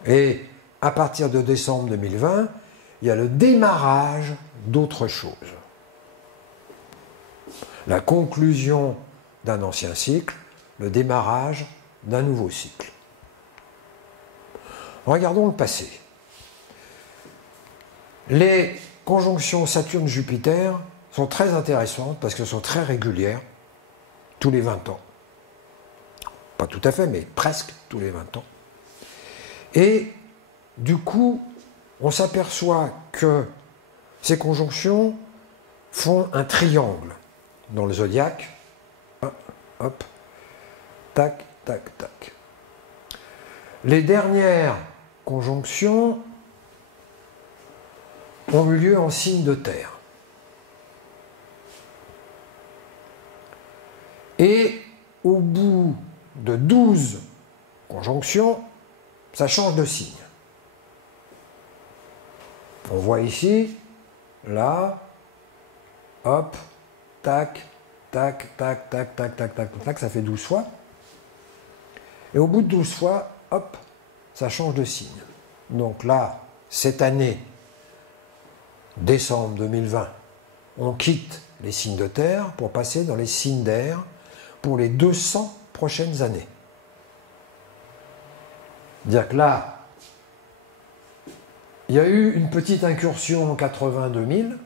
Et à partir de décembre 2020, il y a le démarrage d'autre chose. La conclusion d'un ancien cycle, le démarrage d'un nouveau cycle. Regardons le passé. Les conjonctions Saturne-Jupiter sont très intéressantes parce qu'elles sont très régulières, tous les 20 ans. Pas tout à fait, mais presque tous les 20 ans. Et du coup, on s'aperçoit que ces conjonctions font un triangle dans le zodiaque. Hop, tac, tac, tac. Les dernières conjonctions ont eu lieu en signe de terre. Et au bout de 12 conjonctions, ça change de signe. On voit ici, là, hop, tac, tac, tac, tac, tac, tac, tac, tac, ça fait 12 fois. Et au bout de 12 fois, hop, ça change de signe. Donc là, cette année, décembre 2020, on quitte les signes de terre pour passer dans les signes d'air pour les 200 prochaines années. C'est-à-dire que là, il y a eu une petite incursion en 80-2000,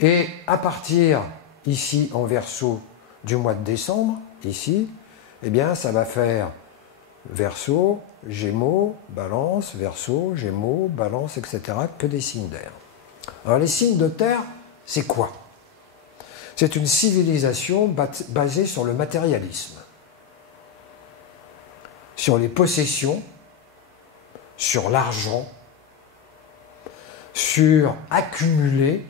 et à partir, ici en Verseau, du mois de décembre, ici, eh bien, ça va faire Verseau, Gémeaux, Balance, Verseau, Gémeaux, Balance, etc., que des signes d'air. Alors les signes de terre, c'est quoi? C'est une civilisation basée sur le matérialisme, sur les possessions, sur l'argent, sur accumuler,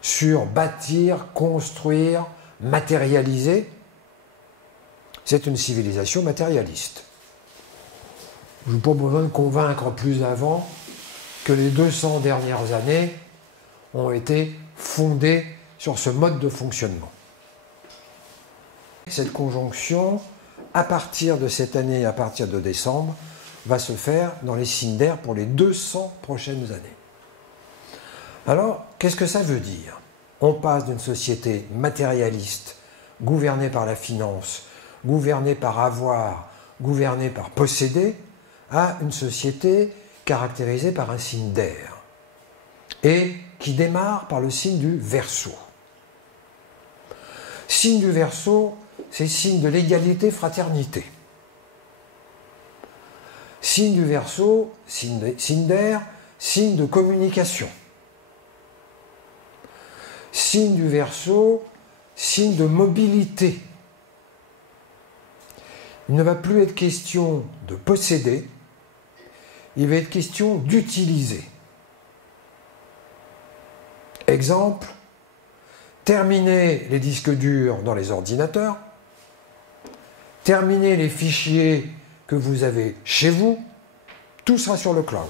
sur bâtir, construire, matérialiser. C'est une civilisation matérialiste. Je n'ai pas besoin de convaincre plus avant que les 200 dernières années ont été fondées sur ce mode de fonctionnement. Cette conjonction, à partir de cette année, à partir de décembre, va se faire dans les signes d'air pour les 200 prochaines années. Alors, qu'est-ce que ça veut dire? On passe d'une société matérialiste, gouvernée par la finance, gouvernée par avoir, gouvernée par posséder, à une société caractérisée par un signe d'air, et qui démarre par le signe du Verseau. Signe du Verseau, c'est signe de l'égalité-fraternité. Signe du Verseau, signe d'air, signe de communication. Signe du Verseau, signe de mobilité. Il ne va plus être question de posséder, il va être question d'utiliser. Exemple, terminer les disques durs dans les ordinateurs, terminer les fichiers que vous avez chez vous, tout sera sur le cloud.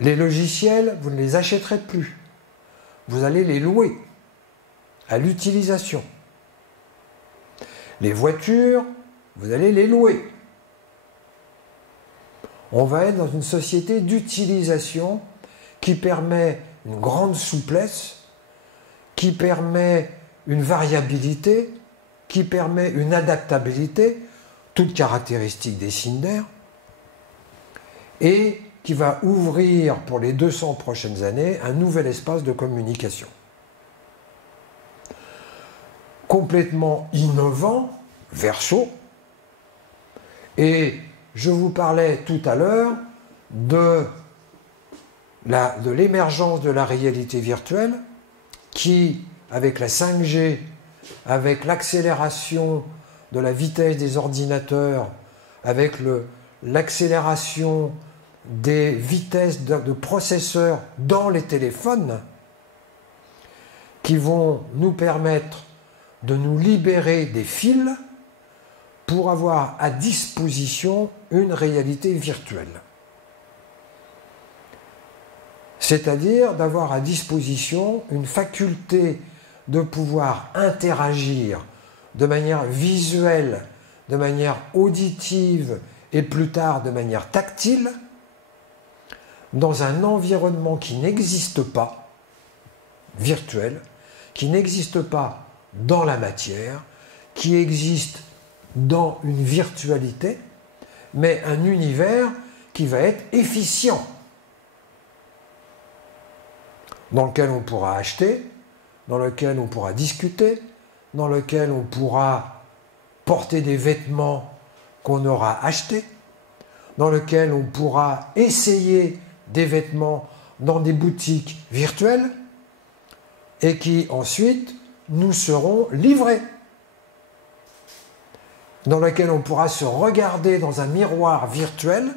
Les logiciels, vous ne les achèterez plus. Vous allez les louer à l'utilisation. Les voitures, vous allez les louer. On va être dans une société d'utilisation qui permet une grande souplesse, qui permet une variabilité, qui permet une adaptabilité, toutes caractéristiques des signes d'air, et qui va ouvrir pour les 200 prochaines années un nouvel espace de communication. Complètement innovant, Verseau, et je vous parlais tout à l'heure de l'émergence de la réalité virtuelle qui, avec la 5G, avec l'accélération de la vitesse des ordinateurs, avec l'accélération des vitesses de processeurs dans les téléphones, qui vont nous permettre de nous libérer des fils pour avoir à disposition une réalité virtuelle. C'est-à-dire d'avoir à disposition une faculté de pouvoir interagir de manière visuelle, de manière auditive et plus tard de manière tactile dans un environnement qui n'existe pas, virtuel, qui n'existe pas dans la matière, qui existe dans une virtualité, mais un univers qui va être efficient, dans lequel on pourra acheter, dans lequel on pourra discuter, dans lequel on pourra porter des vêtements qu'on aura achetés, dans lequel on pourra essayer des vêtements dans des boutiques virtuelles et qui ensuite nous seront livrés, dans lequel on pourra se regarder dans un miroir virtuel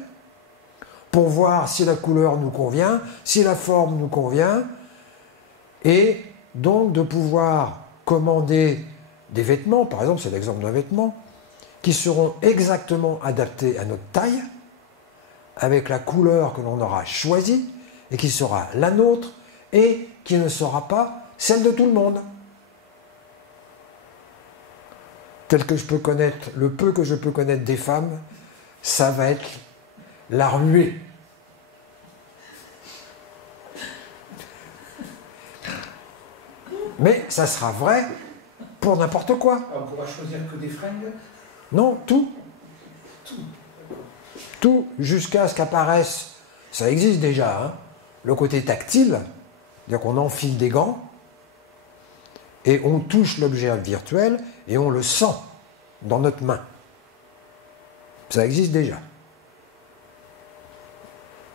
pour voir si la couleur nous convient, si la forme nous convient, et donc de pouvoir commander des vêtements, par exemple, c'est l'exemple d'un vêtement, qui seront exactement adaptés à notre taille, avec la couleur que l'on aura choisie, et qui sera la nôtre, et qui ne sera pas celle de tout le monde. Tel que je peux connaître, le peu que je peux connaître des femmes, ça va être la ruée. Mais ça sera vrai pour n'importe quoi. On pourra choisir que des fringues? Non, tout. Tout, jusqu'à ce qu'apparaisse, ça existe déjà, hein, le côté tactile, c'est-à-dire qu'on enfile des gants, et on touche l'objet virtuel, et on le sent dans notre main. Ça existe déjà.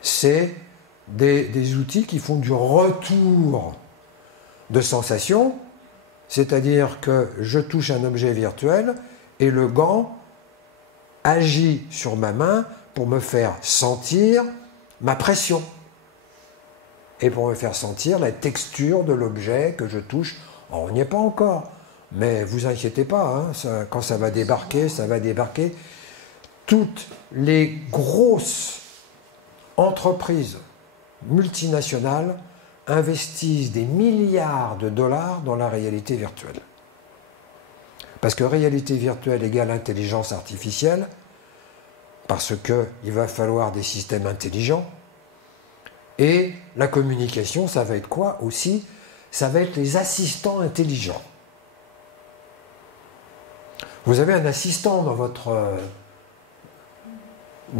C'est des outils qui font du retour de sensation, c'est-à-dire que je touche un objet virtuel et le gant agit sur ma main pour me faire sentir ma pression et pour me faire sentir la texture de l'objet que je touche. Alors, on n'y est pas encore, mais vous inquiétez pas, hein, quand ça va débarquer, ça va débarquer. Toutes les grosses entreprises multinationales investissent des milliards de dollars dans la réalité virtuelle. Parce que réalité virtuelle égale intelligence artificielle, parce qu'il va falloir des systèmes intelligents, et la communication, ça va être quoi aussi? Ça va être les assistants intelligents. Vous avez un assistant dans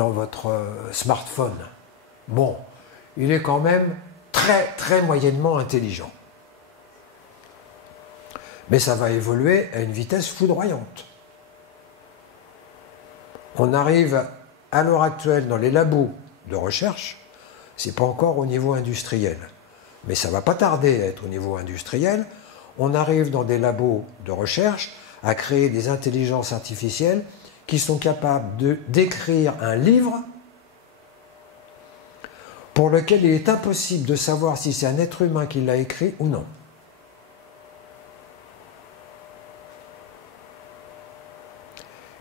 votre smartphone. Bon, il est quand même très, très moyennement intelligent. Mais ça va évoluer à une vitesse foudroyante. On arrive à l'heure actuelle, dans les labos de recherche, ce n'est pas encore au niveau industriel. Mais ça ne va pas tarder à être au niveau industriel. On arrive dans des labos de recherche à créer des intelligences artificielles qui sont capables d'écrire un livre pour lequel il est impossible de savoir si c'est un être humain qui l'a écrit ou non.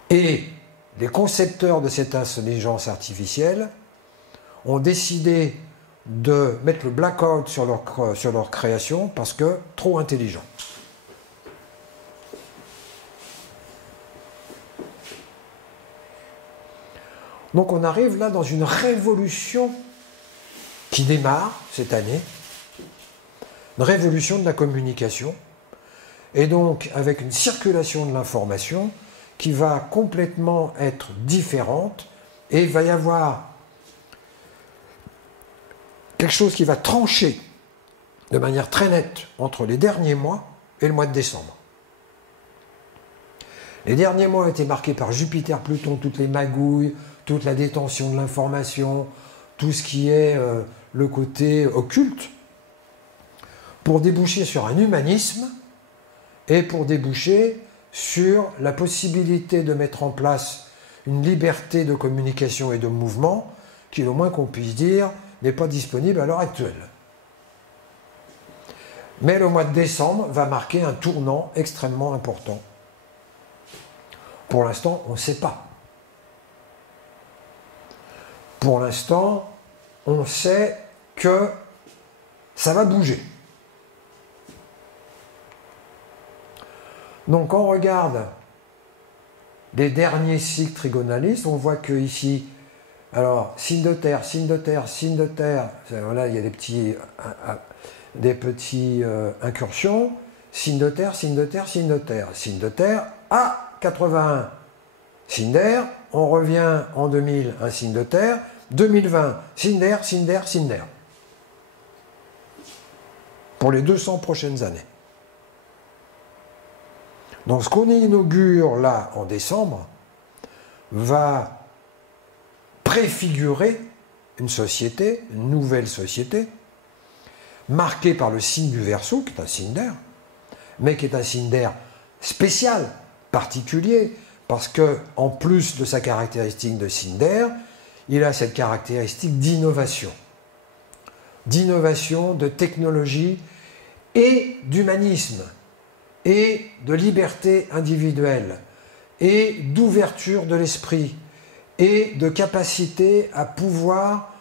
Et les concepteurs de cette intelligence artificielle ont décidé de mettre le blackout sur leur création parce que trop intelligent. Donc on arrive là dans une révolution qui démarre cette année, une révolution de la communication, et donc avec une circulation de l'information qui va complètement être différente, et il va y avoir quelque chose qui va trancher de manière très nette entre les derniers mois et le mois de décembre. Les derniers mois ont été marqués par Jupiter, Pluton, toutes les magouilles, toute la détention de l'information, tout ce qui est le côté occulte, pour déboucher sur un humanisme et pour déboucher sur la possibilité de mettre en place une liberté de communication et de mouvement qui, le moins qu'on puisse dire, n'est pas disponible à l'heure actuelle. Mais le mois de décembre va marquer un tournant extrêmement important. Pour l'instant, on ne sait pas. Pour l'instant, on sait que ça va bouger. Donc, quand on regarde les derniers cycles trigonalistes, on voit que ici, alors, signe de terre, signe de terre, signe de terre, voilà, il y a des petits incursions, signe de terre, signe de terre, signe de terre, signe de terre, à 81, signe d'air, on revient en 2000, un signe de terre, 2020, signe d'air, signe d'air, signe d'air. Pour les 200 prochaines années. Donc ce qu'on inaugure là en décembre va préfigurer une société, une nouvelle société, marquée par le signe du Verseau, qui est un signe d'air, mais qui est un signe d'air spécial, particulier, parce que en plus de sa caractéristique de signe d'air, il a cette caractéristique d'innovation. D'innovation, de technologie et d'humanisme, et de liberté individuelle, et d'ouverture de l'esprit, et de capacité à pouvoir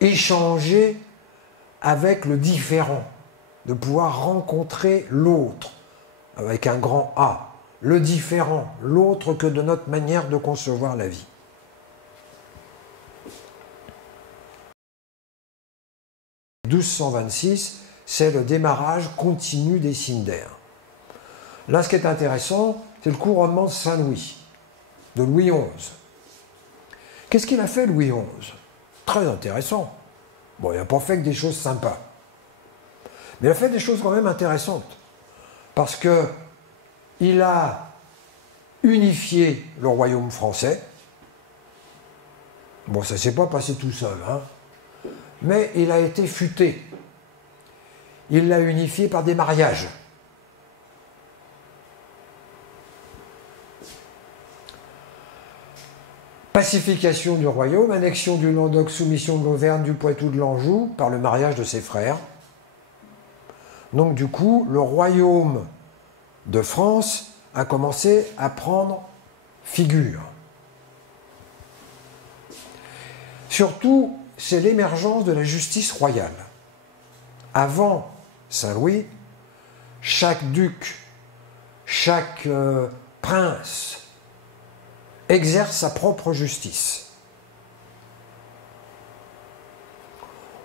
échanger avec le différent, de pouvoir rencontrer l'autre, avec un grand A, le différent, l'autre que de notre manière de concevoir la vie. « 1226, c'est le démarrage continu des signes d'air. Là, ce qui est intéressant, c'est le couronnement de Saint-Louis, de Louis XI. Qu'est-ce qu'il a fait, Louis XI? Très intéressant. Bon, il n'a pas fait que des choses sympas. Mais il a fait des choses quand même intéressantes. Parce qu'il a unifié le royaume français. Bon, ça ne s'est pas passé tout seul, hein. Mais il a été futé. Il l'a unifié par des mariages. Pacification du royaume, annexion du Languedoc, soumission de l'Auvergne, du Poitou, de l'Anjou, par le mariage de ses frères. Donc du coup, le royaume de France a commencé à prendre figure. Surtout, c'est l'émergence de la justice royale. Avant Saint-Louis, chaque duc, chaque prince exerce sa propre justice.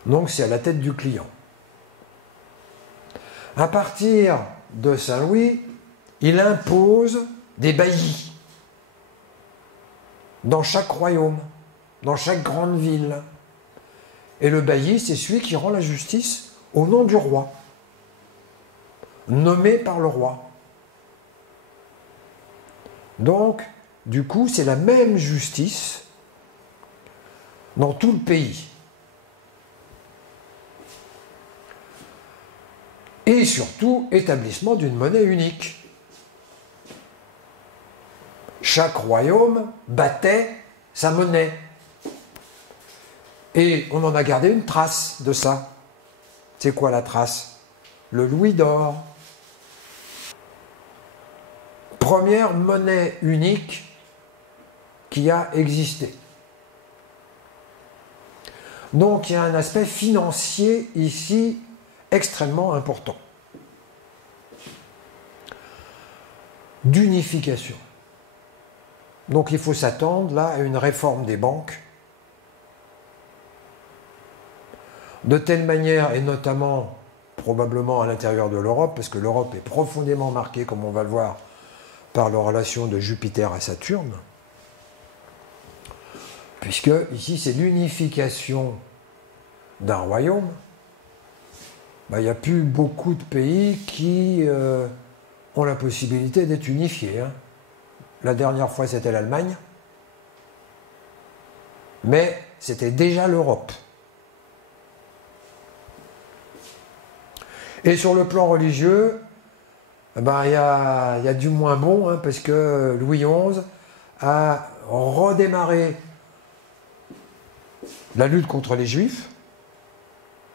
Donc c'est à la tête du client. À partir de Saint-Louis, il impose des baillis dans chaque royaume, dans chaque grande ville. Et le bailli, c'est celui qui rend la justice au nom du roi, nommé par le roi. Donc, du coup, c'est la même justice dans tout le pays. Et surtout, établissement d'une monnaie unique. Chaque royaume battait sa monnaie. Et on en a gardé une trace de ça. C'est quoi la trace? Le louis d'or. Première monnaie unique qui a existé. Donc il y a un aspect financier ici extrêmement important. D'unification. Donc il faut s'attendre là à une réforme des banques, de telle manière, et notamment probablement à l'intérieur de l'Europe, parce que l'Europe est profondément marquée, comme on va le voir, par la relation de Jupiter à Saturne, puisque ici c'est l'unification d'un royaume. Il n'y a plus beaucoup de pays qui ont la possibilité d'être unifiés. La dernière fois, c'était l'Allemagne, mais c'était déjà l'Europe. Et sur le plan religieux, il y a du moins bon, parce que Louis XI a redémarré la lutte contre les Juifs,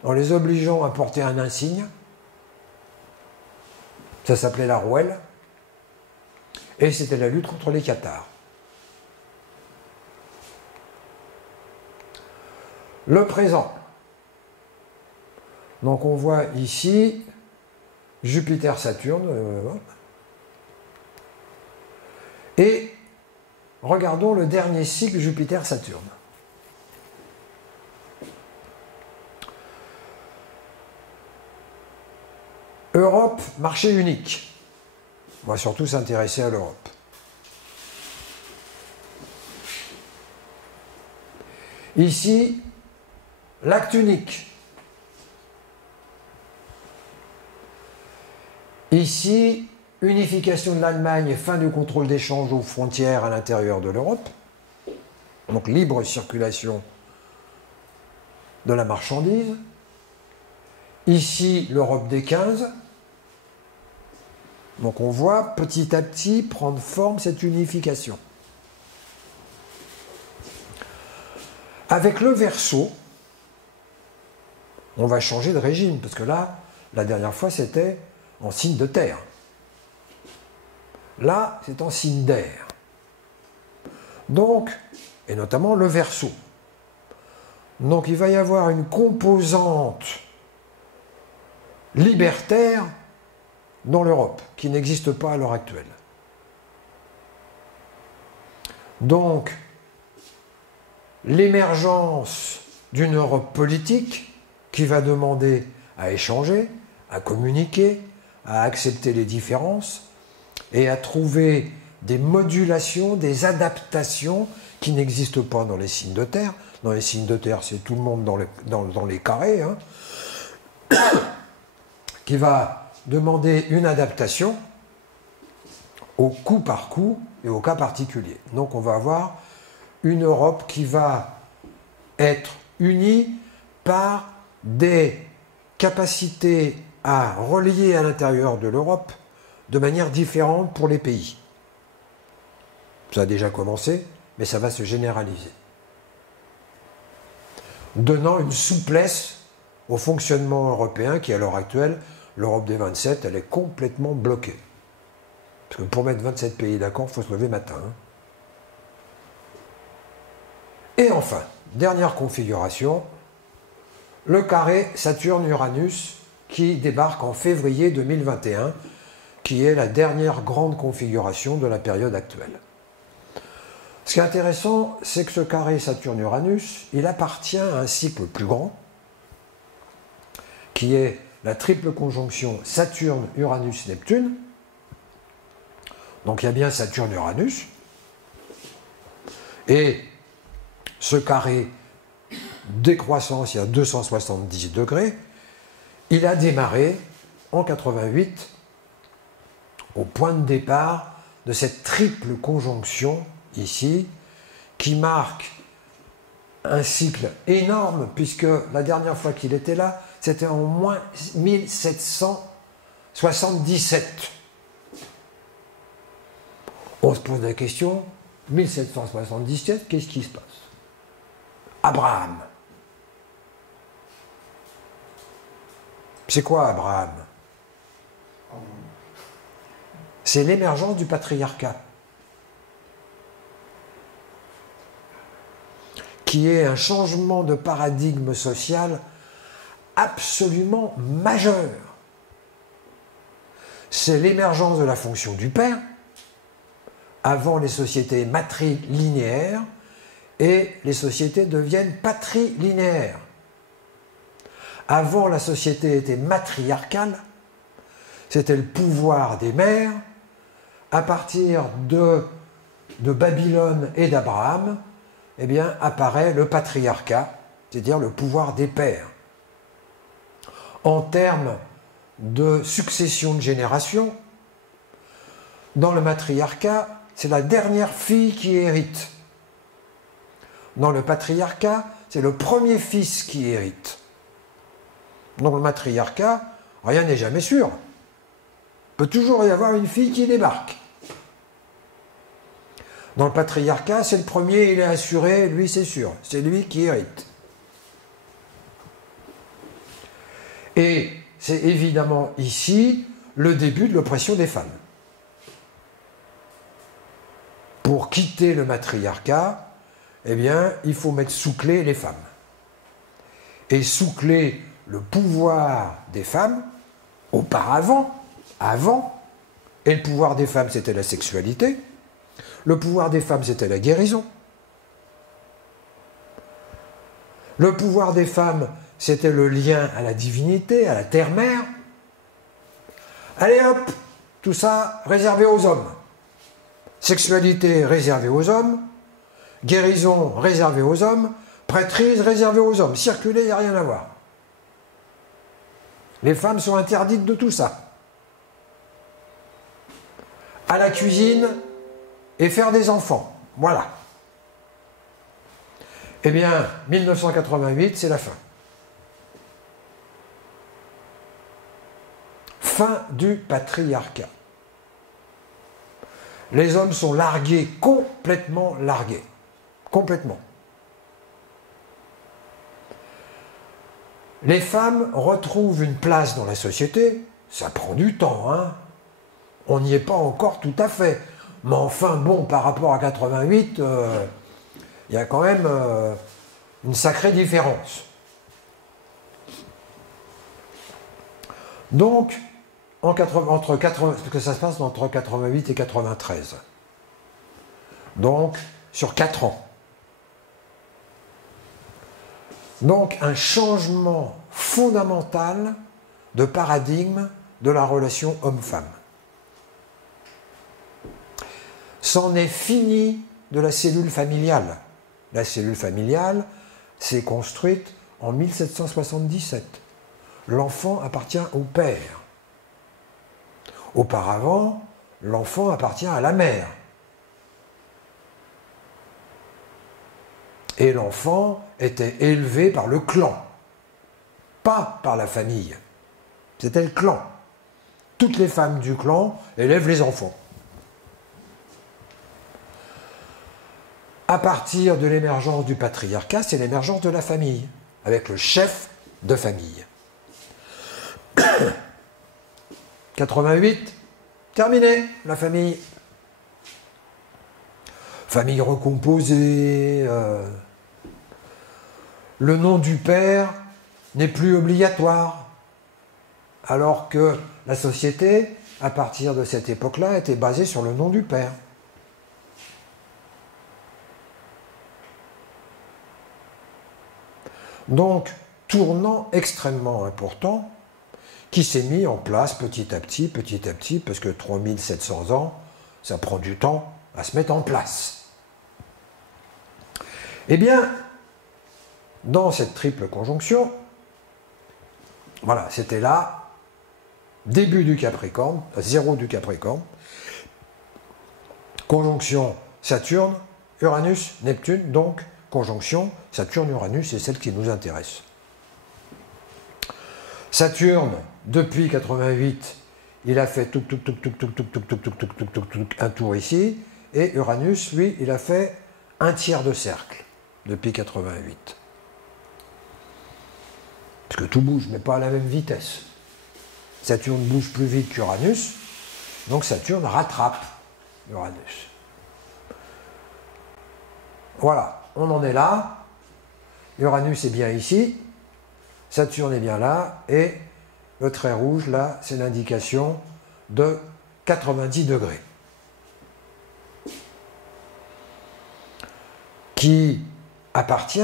en les obligeant à porter un insigne. Ça s'appelait la rouelle. Et c'était la lutte contre les cathares. Le présent. Donc on voit ici Jupiter-Saturne. Et regardons le dernier cycle Jupiter-Saturne. Europe, marché unique. On va surtout s'intéresser à l'Europe. Ici, l'acte unique. Ici, unification de l'Allemagne et fin du contrôle d'échange aux frontières à l'intérieur de l'Europe. Donc libre circulation de la marchandise. Ici, l'Europe des 15. Donc on voit petit à petit prendre forme cette unification. Avec le Verseau, on va changer de régime, parce que là, la dernière fois, c'était en signe de terre. Là, c'est en signe d'air. Donc, et notamment le Verseau. Donc il va y avoir une composante libertaire dans l'Europe, qui n'existe pas à l'heure actuelle. Donc, l'émergence d'une Europe politique qui va demander à échanger, à communiquer, à accepter les différences et à trouver des modulations, des adaptations qui n'existent pas dans les signes de terre. Dans les signes de terre, c'est tout le monde dans les carrés, qui va demander une adaptation au coup par coup et au cas particulier. Donc on va avoir une Europe qui va être unie par des capacités à relier à l'intérieur de l'Europe de manière différente pour les pays. Ça a déjà commencé, mais ça va se généraliser. Donnant une souplesse au fonctionnement européen qui, à l'heure actuelle, l'Europe des 27, elle est complètement bloquée. Parce que pour mettre 27 pays d'accord, il faut se lever matin. Et enfin, dernière configuration, le carré Saturne-Uranus qui débarque en février 2021, qui est la dernière grande configuration de la période actuelle. Ce qui est intéressant, c'est que ce carré Saturne-Uranus, il appartient à un cycle plus grand, qui est la triple conjonction Saturne-Uranus-Neptune. Donc il y a bien Saturne-Uranus. Et ce carré décroissance, il y a 270 degrés, il a démarré en 88 au point de départ de cette triple conjonction ici, qui marque un cycle énorme, puisque la dernière fois qu'il était là, c'était en moins 1777. On se pose la question, 1777, qu'est-ce qui se passe? Abraham. C'est quoi Abraham? C'est l'émergence du patriarcat, qui est un changement de paradigme social absolument majeur. C'est l'émergence de la fonction du père, avant les sociétés matrilinéaires, et les sociétés deviennent patrilinéaires. Avant, la société était matriarcale, c'était le pouvoir des mères. À partir de Babylone et d'Abraham, eh bien, apparaît le patriarcat, c'est-à-dire le pouvoir des pères. En termes de succession de générations, dans le matriarcat, c'est la dernière fille qui hérite. Dans le patriarcat, c'est le premier fils qui hérite. Dans le matriarcat, rien n'est jamais sûr. Il peut toujours y avoir une fille qui débarque. Dans le patriarcat, c'est le premier, il est assuré, lui c'est sûr, c'est lui qui hérite. Et c'est évidemment ici le début de l'oppression des femmes. Pour quitter le matriarcat, eh bien, il faut mettre sous clé les femmes. Et sous clé le pouvoir des femmes, avant, et le pouvoir des femmes c'était la sexualité, le pouvoir des femmes c'était la guérison, le pouvoir des femmes c'était le lien à la divinité, à la terre-mère. Allez hop, tout ça réservé aux hommes. Sexualité réservée aux hommes, guérison réservée aux hommes, prêtrise réservée aux hommes. Circuler, il n'y a rien à voir. Les femmes sont interdites de tout ça. À la cuisine et faire des enfants. Voilà. Eh bien, 1988, c'est la fin. Fin du patriarcat. Les hommes sont largués, complètement largués. Complètement. Les femmes retrouvent une place dans la société, ça prend du temps, hein. On n'y est pas encore tout à fait. Mais enfin, bon, par rapport à 88, il y a quand même une sacrée différence. Donc, parce que ça se passe entre 88 et 93. Donc, sur 4 ans. Donc, un changement fondamental de paradigme de la relation homme-femme. C'en est fini de la cellule familiale. La cellule familiale s'est construite en 1777. L'enfant appartient au père. Auparavant, l'enfant appartient à la mère. Et l'enfant était élevé par le clan, pas par la famille. C'était le clan. Toutes les femmes du clan élèvent les enfants. À partir de l'émergence du patriarcat, c'est l'émergence de la famille, avec le chef de famille. 88, terminé, la famille. Famille recomposée. Le nom du père n'est plus obligatoire. Alors que la société, à partir de cette époque-là, était basée sur le nom du père. Donc, tournant extrêmement important, qui s'est mis en place petit à petit, parce que 3700 ans, ça prend du temps à se mettre en place. Eh bien, dans cette triple conjonction, voilà, c'était là, début du Capricorne, 0 du Capricorne, conjonction Saturne, Uranus-Neptune, donc conjonction Saturne-Uranus, c'est celle qui nous intéresse. Saturne, depuis 88, il a fait un tour ici, et Uranus, lui, il a fait un tiers de cercle depuis 88. Parce que tout bouge, mais pas à la même vitesse. Saturne bouge plus vite qu'Uranus, donc Saturne rattrape Uranus. Voilà, on en est là. Uranus est bien ici, Saturne est bien là, et le trait rouge, là, c'est l'indication de 90 degrés. Qui appartient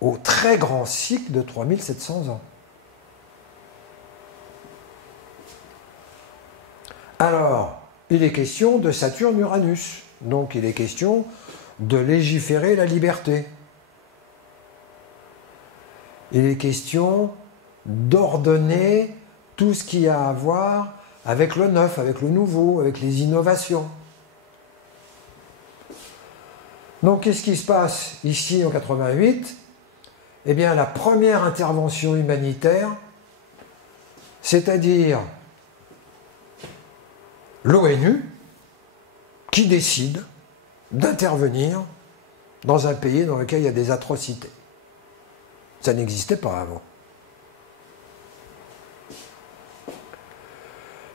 au très grand cycle de 3700 ans. Alors, il est question de Saturne-Uranus, donc il est question de légiférer la liberté. Il est question d'ordonner tout ce qui a à voir avec le neuf, avec le nouveau, avec les innovations. Donc, qu'est-ce qui se passe ici en 88 ? Eh bien, la première intervention humanitaire, c'est-à-dire l'ONU, qui décide d'intervenir dans un pays dans lequel il y a des atrocités. Ça n'existait pas avant.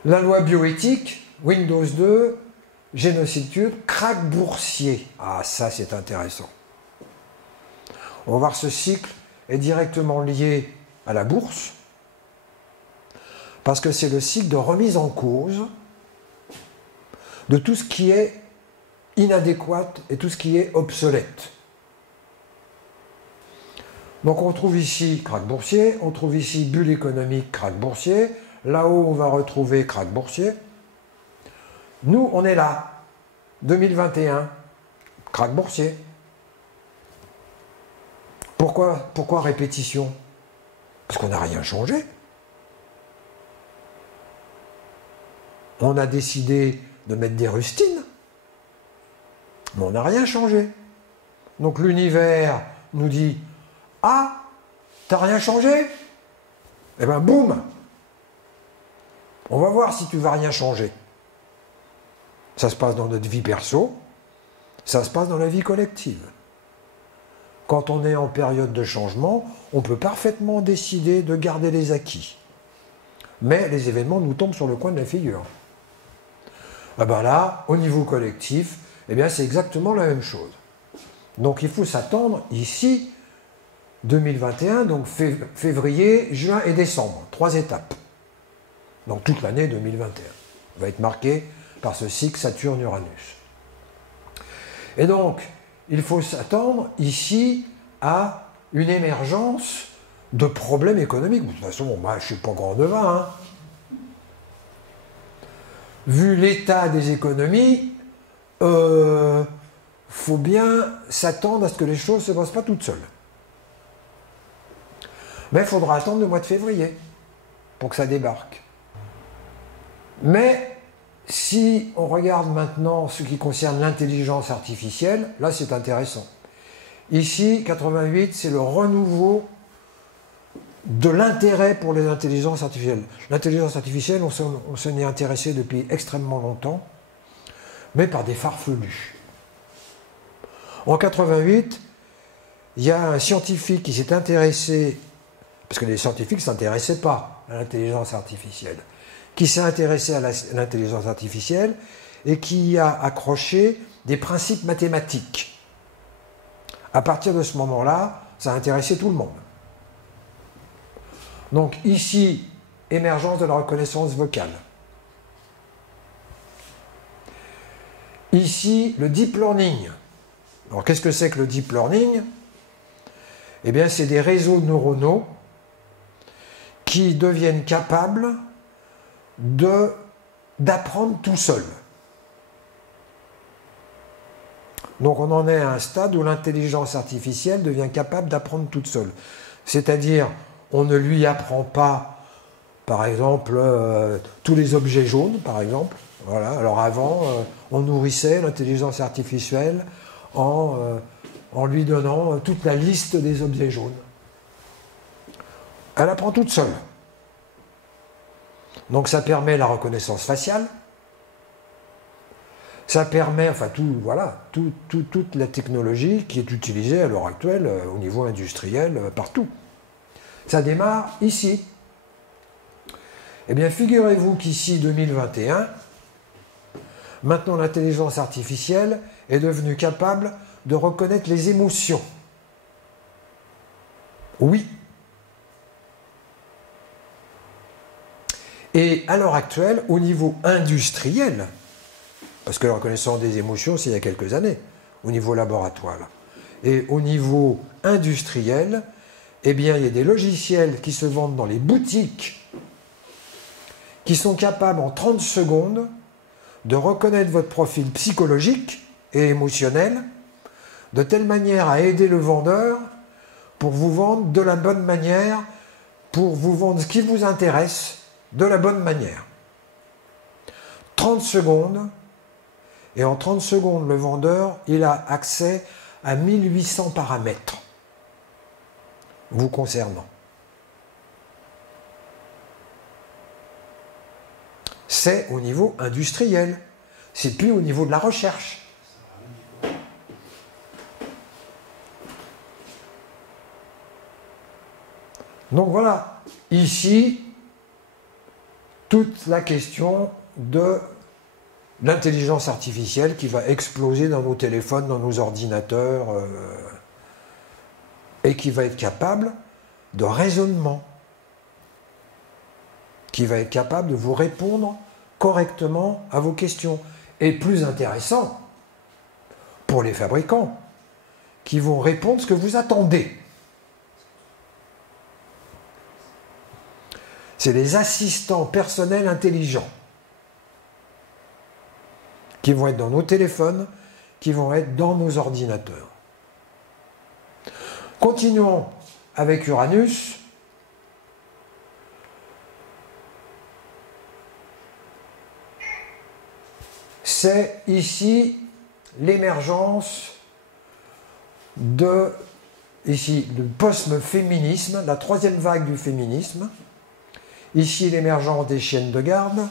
La loi bioéthique, Windows 2, génocide, krach boursier. Ah, ça c'est intéressant. On va voir, ce cycle est directement lié à la bourse, parce que c'est le cycle de remise en cause de tout ce qui est inadéquat et tout ce qui est obsolète. Donc on trouve ici krach boursier, on trouve ici bulle économique, krach boursier, là-haut on va retrouver krach boursier. Nous on est là, 2021, krach boursier. Pourquoi répétition? Parce qu'on n'a rien changé. On a décidé de mettre des rustines, mais on n'a rien changé. Donc l'univers nous dit « Ah, t'as rien changé? Eh bien, boum! On va voir si tu vas rien changer. » Ça se passe dans notre vie perso, ça se passe dans la vie collective. Quand on est en période de changement, on peut parfaitement décider de garder les acquis. Mais les événements nous tombent sur le coin de la figure. Ah ben là, au niveau collectif, eh bien c'est exactement la même chose. Donc il faut s'attendre ici, 2021, donc février, juin et décembre, 3 étapes. Donc toute l'année 2021 va être marquée par ce cycle Saturne-Uranus. Et donc, il faut s'attendre ici à une émergence de problèmes économiques. De toute façon, moi, je ne suis pas grand devin. Hein. Vu l'état des économies, faut bien s'attendre à ce que les choses ne se passent pas toutes seules. Mais il faudra attendre le mois de février pour que ça débarque. Mais si on regarde maintenant ce qui concerne l'intelligence artificielle, là c'est intéressant. Ici, 88, c'est le renouveau de l'intérêt pour les intelligences artificielles. L'intelligence artificielle, on s'en est intéressé depuis extrêmement longtemps, mais par des farfelus. En 88, il y a un scientifique qui s'est intéressé, parce que les scientifiques ne s'intéressaient pas à l'intelligence artificielle, qui s'est intéressé à l'intelligence artificielle et qui a accroché des principes mathématiques. À partir de ce moment-là, ça a intéressé tout le monde. Donc ici, émergence de la reconnaissance vocale. Ici, le deep learning. Alors qu'est-ce que c'est que le deep learning? Eh bien, c'est des réseaux neuronaux qui deviennent capables d'apprendre tout seul. Donc on en est à un stade où l'intelligence artificielle devient capable d'apprendre toute seule. C'est-à-dire, on ne lui apprend pas, par exemple, tous les objets jaunes, par exemple. Voilà. Alors avant, on nourrissait l'intelligence artificielle en lui donnant toute la liste des objets jaunes. Elle apprend toute seule. Donc ça permet la reconnaissance faciale, ça permet, enfin toute la technologie qui est utilisée à l'heure actuelle au niveau industriel partout. Ça démarre ici. Eh bien, figurez-vous qu'ici, 2021, maintenant l'intelligence artificielle est devenue capable de reconnaître les émotions. Oui. Et à l'heure actuelle, au niveau industriel, parce que la reconnaissance des émotions, c'est il y a quelques années, au niveau laboratoire. Et au niveau industriel, eh bien, il y a des logiciels qui se vendent dans les boutiques qui sont capables en 30 secondes de reconnaître votre profil psychologique et émotionnel de telle manière à aider le vendeur pour vous vendre de la bonne manière, pour vous vendre ce qui vous intéresse de la bonne manière. 30 secondes, et en 30 secondes, le vendeur, il a accès à 1800 paramètres vous concernant. C'est au niveau industriel, c'est plus au niveau de la recherche. Donc voilà, ici, toute la question de l'intelligence artificielle qui va exploser dans nos téléphones, dans nos ordinateurs, et qui va être capable de raisonnement, qui va être capable de vous répondre correctement à vos questions. Et plus intéressant, pour les fabricants, qui vont répondre ce que vous attendez. C'est les assistants personnels intelligents qui vont être dans nos téléphones, qui vont être dans nos ordinateurs. Continuons avec Uranus. C'est ici l'émergence de, ici, le post-féminisme, la troisième vague du féminisme. Ici, l'émergence des chiennes de garde.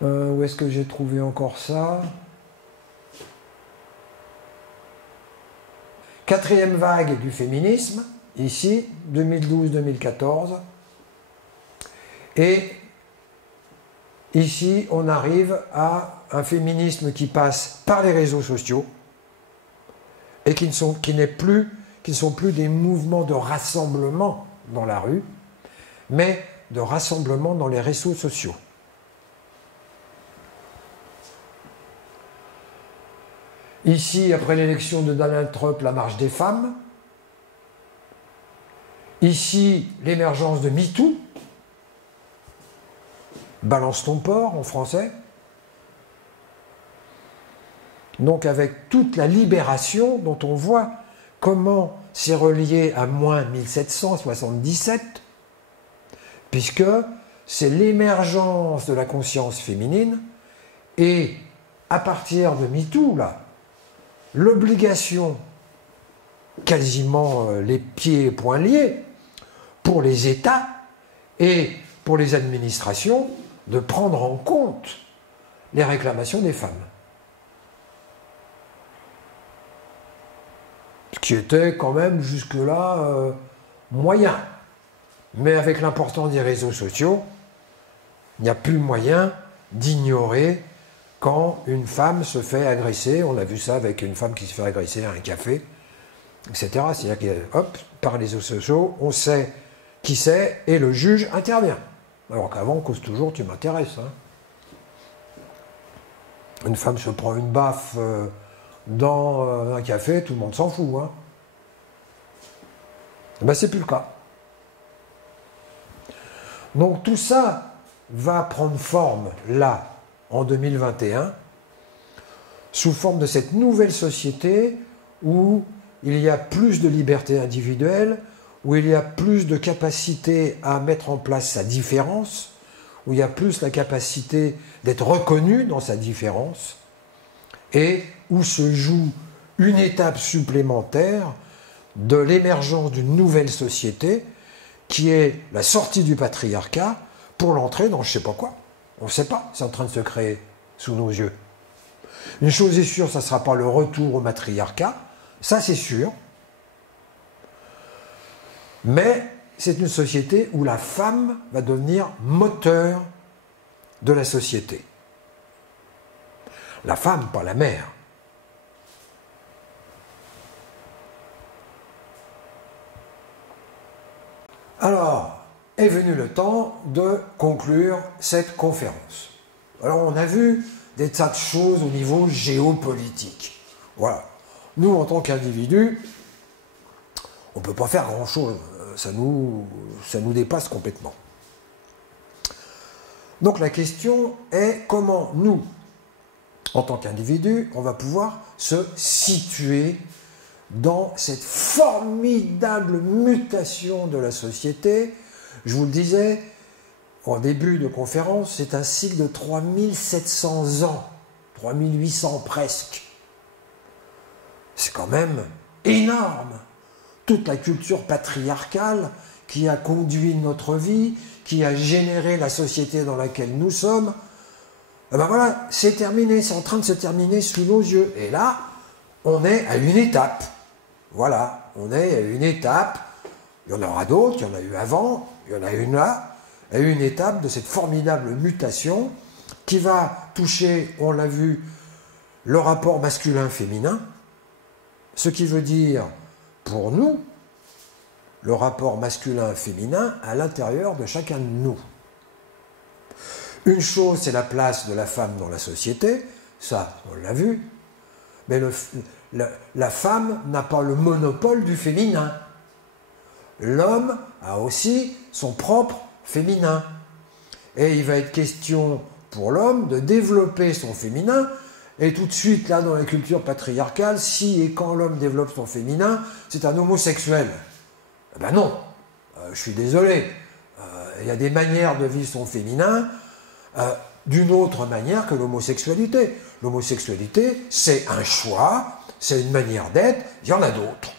Où est-ce que j'ai trouvé encore ça? Quatrième vague du féminisme, ici, 2012-2014. Et ici, on arrive à un féminisme qui passe par les réseaux sociaux et qui ne sont plus des mouvements de rassemblement dans la rue, mais de rassemblement dans les réseaux sociaux. Ici, après l'élection de Donald Trump, la marche des femmes. Ici, l'émergence de MeToo. Balance ton porc en français. Donc avec toute la libération dont on voit comment c'est relié à moins 1777, puisque c'est l'émergence de la conscience féminine et à partir de MeToo, là, l'obligation, quasiment les pieds et poings liés, pour les États et pour les administrations de prendre en compte les réclamations des femmes. Ce qui était quand même jusque-là moyen. Mais avec l'importance des réseaux sociaux, il n'y a plus moyen d'ignorer quand une femme se fait agresser. On a vu ça avec une femme qui se fait agresser à un café, etc. C'est-à-dire que, hop, par les réseaux sociaux, on sait qui c'est et le juge intervient. Alors qu'avant, on cause toujours, tu m'intéresses. Hein. Une femme se prend une baffe dans un café, tout le monde s'en fout. Hein. Ben, c'est plus le cas. Donc tout ça va prendre forme là, en 2021, sous forme de cette nouvelle société où il y a plus de liberté individuelle, où il y a plus de capacité à mettre en place sa différence, où il y a plus la capacité d'être reconnu dans sa différence, et où se joue une étape supplémentaire de l'émergence d'une nouvelle société qui est la sortie du patriarcat pour l'entrée dans je ne sais pas quoi. On ne sait pas, c'est en train de se créer sous nos yeux. Une chose est sûre, ça ne sera pas le retour au matriarcat, ça c'est sûr, mais c'est une société où la femme va devenir moteur de la société. La femme, pas la mère. Alors, est venu le temps de conclure cette conférence. Alors, on a vu des tas de choses au niveau géopolitique. Voilà. Nous, en tant qu'individus, on ne peut pas faire grand-chose. Ça nous dépasse complètement. Donc, la question est comment nous, en tant qu'individus, on va pouvoir se situer dans cette formidable mutation de la société. Je vous le disais en début de conférence, c'est un cycle de 3700 ans, 3800 presque. C'est quand même énorme. Toute la culture patriarcale qui a conduit notre vie, qui a généré la société dans laquelle nous sommes, eh ben voilà, c'est terminé, c'est en train de se terminer sous nos yeux. Et là, on est à une étape. Voilà, on est à une étape, il y en aura d'autres, il y en a eu avant, il y en a une là, à une étape de cette formidable mutation qui va toucher, on l'a vu, le rapport masculin-féminin, ce qui veut dire, pour nous, le rapport masculin-féminin à l'intérieur de chacun de nous. Une chose, c'est la place de la femme dans la société, ça, on l'a vu, mais la femme n'a pas le monopole du féminin. L'homme a aussi son propre féminin. Et il va être question pour l'homme de développer son féminin. Et tout de suite, là, dans la culture patriarcale, si et quand l'homme développe son féminin, c'est un homosexuel. Eh ben non, je suis désolé. Il y a des manières de vivre son féminin d'une autre manière que l'homosexualité. L'homosexualité, c'est un choix, c'est une manière d'être, il y en a d'autres,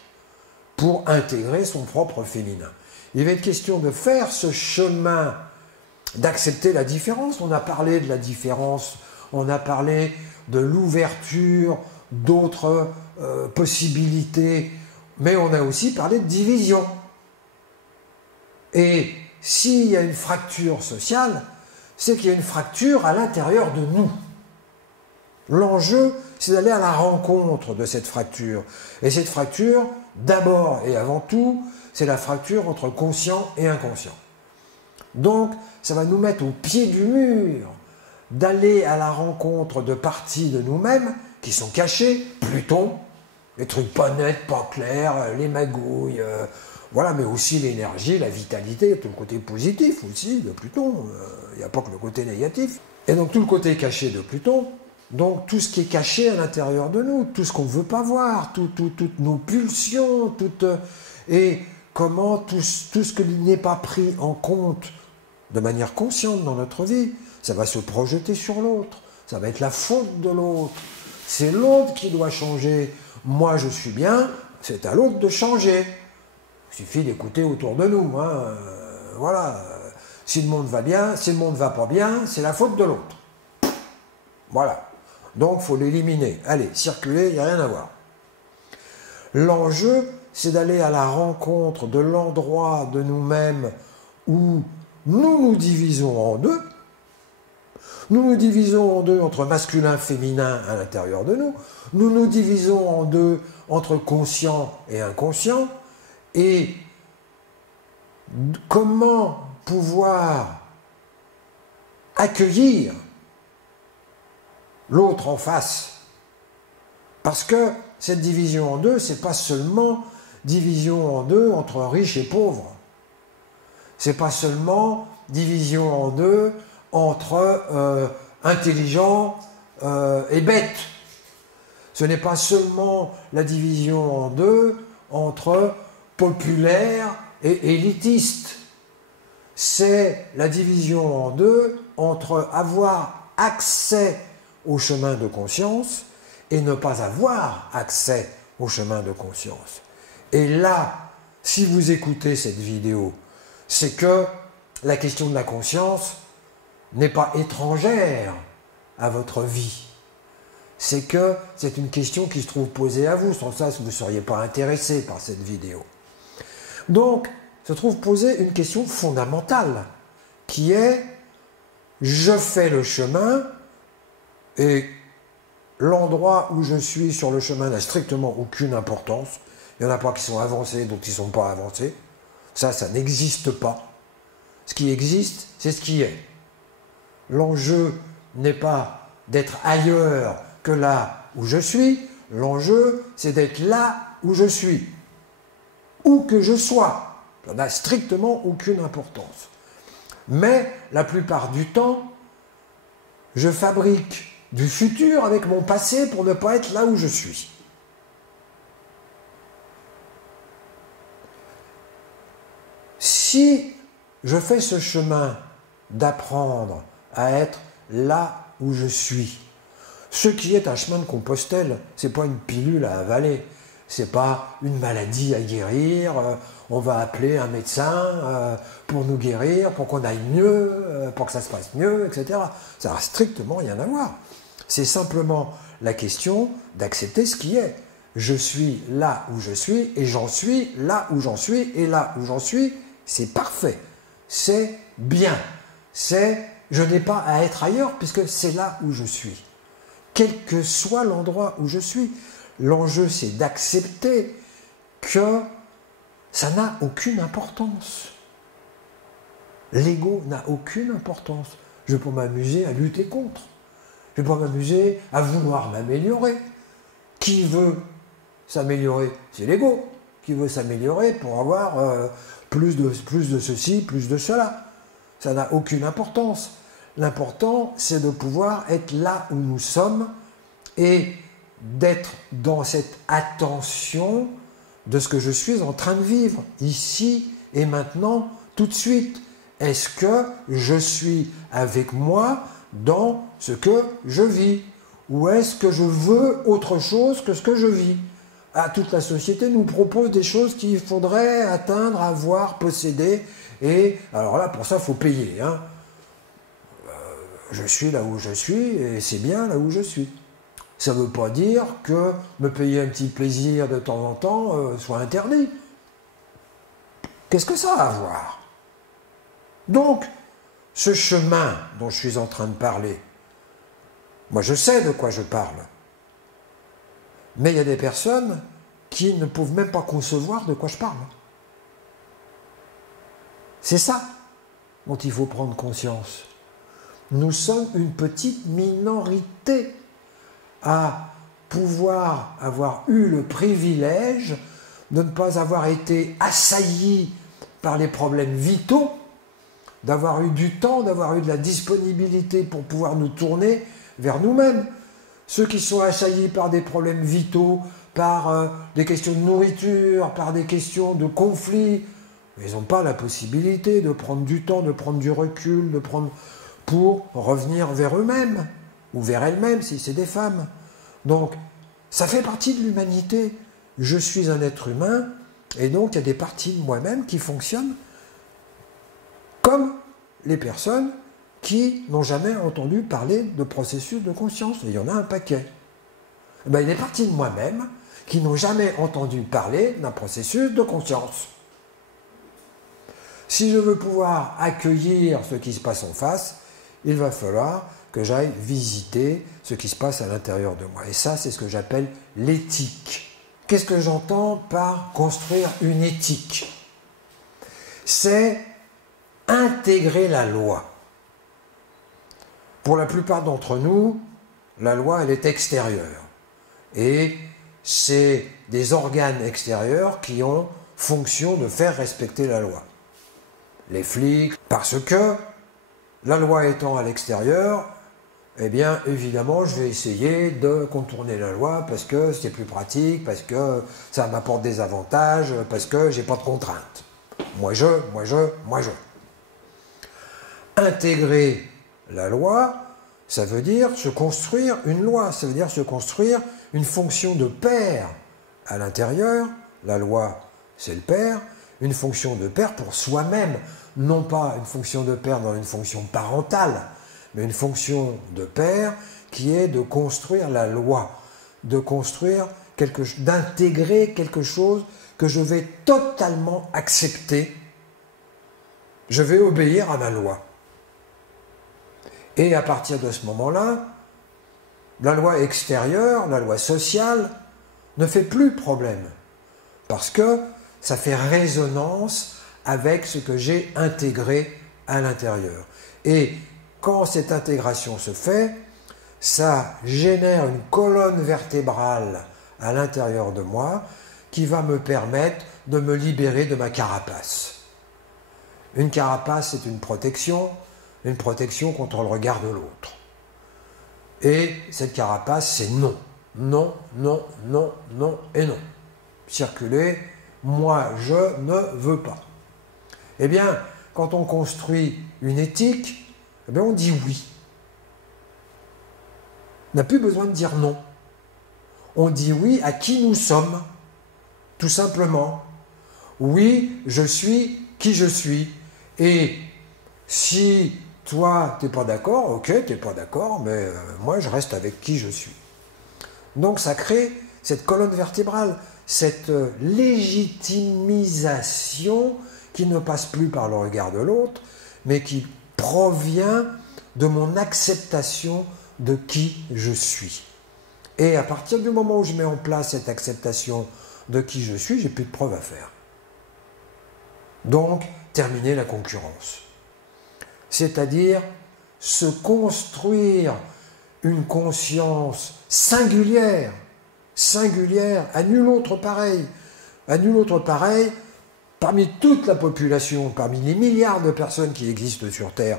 pour intégrer son propre féminin. Il va être question de faire ce chemin, d'accepter la différence. On a parlé de la différence, on a parlé de l'ouverture d'autres possibilités, mais on a aussi parlé de division. Et s'il y a une fracture sociale, c'est qu'il y a une fracture à l'intérieur de nous. L'enjeu, c'est d'aller à la rencontre de cette fracture. Et cette fracture, d'abord et avant tout, c'est la fracture entre conscient et inconscient. Donc, ça va nous mettre au pied du mur, d'aller à la rencontre de parties de nous-mêmes qui sont cachées, Pluton, les trucs pas nets, pas clairs, les magouilles, voilà, mais aussi l'énergie, la vitalité, tout le côté positif aussi de Pluton, il n'y a pas que le côté négatif. Et donc tout le côté caché de Pluton, donc tout ce qui est caché à l'intérieur de nous, tout ce qu'on ne veut pas voir, toutes nos pulsions, et comment tout ce qui n'est pas pris en compte de manière consciente dans notre vie, ça va se projeter sur l'autre, ça va être la faute de l'autre, c'est l'autre qui doit changer. Moi je suis bien, c'est à l'autre de changer. Il suffit d'écouter autour de nous, hein. Voilà. Si le monde va bien, si le monde ne va pas bien, c'est la faute de l'autre. Voilà. Donc, il faut l'éliminer. Allez, circuler, il n'y a rien à voir. L'enjeu, c'est d'aller à la rencontre de l'endroit de nous-mêmes où nous nous divisons en deux. Nous nous divisons en deux entre masculin et féminin à l'intérieur de nous. Nous nous divisons en deux entre conscient et inconscient. Et comment pouvoir accueillir l'autre en face? Parce que cette division en deux, c'est pas seulement division en deux entre riches et pauvres. C'est pas seulement division en deux entre intelligents et bêtes. Ce n'est pas seulement la division en deux entre populaire et élitiste. c'est la division en deux entre avoir accès au chemin de conscience et ne pas avoir accès au chemin de conscience. Et là, si vous écoutez cette vidéo, c'est que la question de la conscience n'est pas étrangère à votre vie. C'est que c'est une question qui se trouve posée à vous. Sans ça, vous ne seriez pas intéressé par cette vidéo. Donc, se trouve posée une question fondamentale, qui est « je fais le chemin et l'endroit où je suis sur le chemin n'a strictement aucune importance. Il n'y en a pas qui sont avancés, d'autres qui ne sont pas avancés. Ça n'existe pas. Ce qui existe, c'est ce qui est. L'enjeu n'est pas d'être ailleurs que là où je suis. L'enjeu, c'est d'être là où je suis. Où que je sois. Ça n'a strictement aucune importance. Mais la plupart du temps, je fabrique du futur avec mon passé pour ne pas être là où je suis. Si je fais ce chemin d'apprendre à être là où je suis, ce qui est un chemin de Compostelle, ce n'est pas une pilule à avaler, ce n'est pas une maladie à guérir, on va appeler un médecin pour nous guérir, pour qu'on aille mieux, pour que ça se passe mieux, etc. Ça n'a strictement rien à voir. C'est simplement la question d'accepter ce qui est. Je suis là où je suis et j'en suis là où j'en suis et là où j'en suis, c'est parfait. C'est bien. Je n'ai pas à être ailleurs puisque c'est là où je suis. Quel que soit l'endroit où je suis, l'enjeu c'est d'accepter que ça n'a aucune importance. L'ego n'a aucune importance. Je peux m'amuser à lutter contre. Je ne vais pas m'amuser à vouloir m'améliorer. Qui veut s'améliorer? C'est l'ego. Qui veut s'améliorer pour avoir plus de ceci, plus de cela. Ça n'a aucune importance. L'important, c'est de pouvoir être là où nous sommes et d'être dans cette attention de ce que je suis en train de vivre, ici et maintenant, tout de suite. Est-ce que je suis avec moi dans ce que je vis? Ou est-ce que je veux autre chose que ce que je vis? Toute la société nous propose des choses qu'il faudrait atteindre, avoir, posséder. Et alors là, pour ça, il faut payer. Hein. Je suis là où je suis et c'est bien là où je suis. Ça ne veut pas dire que me payer un petit plaisir de temps en temps soit interdit. Qu'est-ce que ça a à voir? Donc, ce chemin dont je suis en train de parler, moi je sais de quoi je parle, mais il y a des personnes qui ne peuvent même pas concevoir de quoi je parle. C'est ça dont il faut prendre conscience. Nous sommes une petite minorité à pouvoir avoir eu le privilège de ne pas avoir été assaillis par les problèmes vitaux, d'avoir eu du temps, d'avoir eu de la disponibilité pour pouvoir nous tourner vers nous-mêmes. Ceux qui sont assaillis par des problèmes vitaux, par des questions de nourriture, par des questions de conflits, ils n'ont pas la possibilité de prendre du temps, de prendre du recul, pour revenir vers eux-mêmes, ou vers elles-mêmes si c'est des femmes. Donc, ça fait partie de l'humanité. Je suis un être humain, et donc il y a des parties de moi-même qui fonctionnent comme les personnes qui n'ont jamais entendu parler de processus de conscience. Et il y en a un paquet. Il y a des parties de moi-même qui n'ont jamais entendu parler d'un processus de conscience. Si je veux pouvoir accueillir ce qui se passe en face, il va falloir que j'aille visiter ce qui se passe à l'intérieur de moi. Et ça, c'est ce que j'appelle l'éthique. Qu'est-ce que j'entends par construire une éthique? C'est intégrer la loi. Pour la plupart d'entre nous, la loi, elle est extérieure. Et c'est des organes extérieurs qui ont fonction de faire respecter la loi. Les flics, parce que la loi étant à l'extérieur, eh bien, évidemment, je vais essayer de contourner la loi parce que c'est plus pratique, parce que ça m'apporte des avantages, parce que j'ai pas de contraintes. Moi je. Intégrer la loi, ça veut dire se construire une loi, ça veut dire se construire une fonction de père à l'intérieur. La loi, c'est le père, une fonction de père pour soi-même, non pas une fonction de père dans une fonction parentale, mais une fonction de père qui est de construire la loi, de construire d'intégrer quelque chose que je vais totalement accepter. Je vais obéir à ma loi. Et à partir de ce moment-là, la loi extérieure, la loi sociale, ne fait plus problème. Parce que ça fait résonance avec ce que j'ai intégré à l'intérieur. Et quand cette intégration se fait, ça génère une colonne vertébrale à l'intérieur de moi qui va me permettre de me libérer de ma carapace. Une carapace, c'est une protection contre le regard de l'autre. Et cette carapace, c'est non. Non, non, non, non et non. Circuler, moi, je ne veux pas. Eh bien, quand on construit une éthique, eh bien, on dit oui. On n'a plus besoin de dire non. On dit oui à qui nous sommes, tout simplement. Oui, je suis qui je suis. Et si toi, tu n'es pas d'accord, ok, tu n'es pas d'accord, mais moi, je reste avec qui je suis. Donc, ça crée cette colonne vertébrale, cette légitimisation qui ne passe plus par le regard de l'autre, mais qui provient de mon acceptation de qui je suis. Et à partir du moment où je mets en place cette acceptation de qui je suis, j'ai plus de preuves à faire. Donc, terminer la concurrence. C'est-à-dire se construire une conscience singulière, à nul autre pareil, parmi toute la population, parmi les milliards de personnes qui existent sur Terre,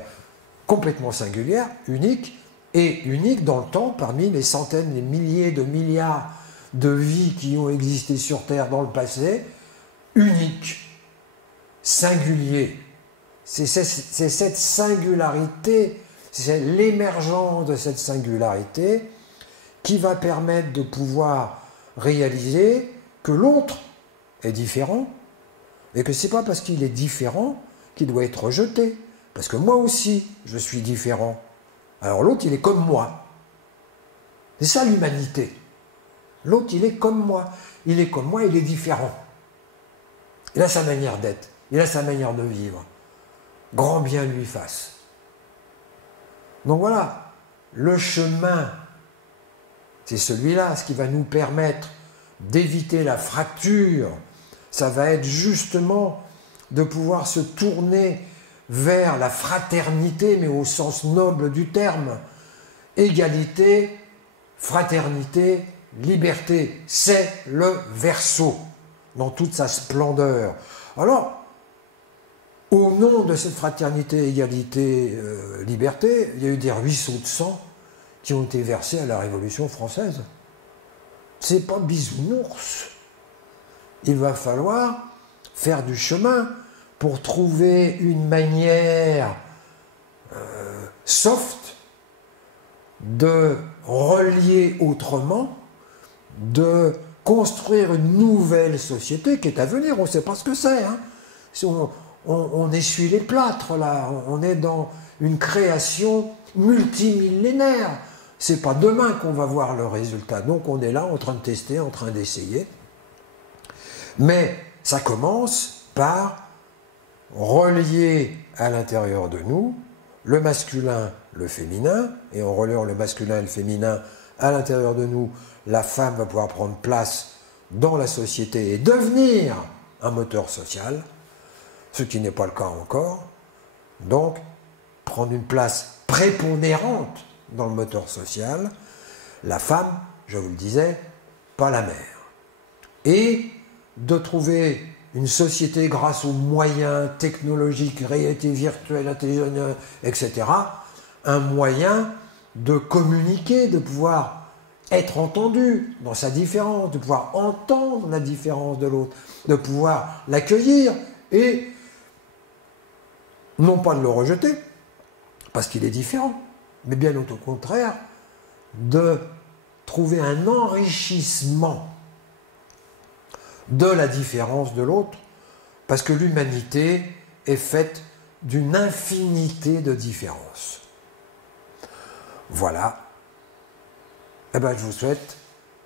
complètement singulière, unique, et unique dans le temps parmi les centaines, les milliers de milliards de vies qui ont existé sur Terre dans le passé, unique, singulier. C'est cette singularité, c'est l'émergence de cette singularité qui va permettre de pouvoir réaliser que l'autre est différent et que ce n'est pas parce qu'il est différent qu'il doit être rejeté. Parce que moi aussi, je suis différent. Alors l'autre, il est comme moi. C'est ça l'humanité. L'autre, il est comme moi. Il est comme moi, il est différent. Il a sa manière d'être. Il a sa manière de vivre. Grand bien lui fasse. Donc voilà, le chemin, c'est celui-là, ce qui va nous permettre d'éviter la fracture. Ça va être justement de pouvoir se tourner vers la fraternité, mais au sens noble du terme. Égalité, fraternité, liberté, c'est le Verseau, dans toute sa splendeur. Alors, au nom de cette fraternité, égalité, liberté, il y a eu des ruisseaux de sang qui ont été versés à la Révolution française. C'est pas bisounours. Il va falloir faire du chemin pour trouver une manière soft de relier autrement, de construire une nouvelle société qui est à venir. On ne sait pas ce que c'est. Hein. Si on essuie les plâtres, là. On est dans une création multimillénaire. C'est pas demain qu'on va voir le résultat. Donc on est là en train de tester, en train d'essayer. Mais ça commence par relier à l'intérieur de nous le masculin, le féminin, et en reliant le masculin et le féminin à l'intérieur de nous, la femme va pouvoir prendre place dans la société et devenir un moteur social, ce qui n'est pas le cas encore. Donc, prendre une place prépondérante dans le moteur social, la femme, je vous le disais, pas la mère. Et de trouver une société grâce aux moyens technologiques, réalité virtuelle, intelligence, etc., un moyen de communiquer, de pouvoir être entendu dans sa différence, de pouvoir entendre la différence de l'autre, de pouvoir l'accueillir et non pas de le rejeter, parce qu'il est différent, mais bien au contraire, de trouver un enrichissement de la différence de l'autre, parce que l'humanité est faite d'une infinité de différences. Voilà. Eh bien, je vous souhaite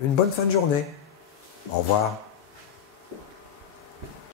une bonne fin de journée. Au revoir.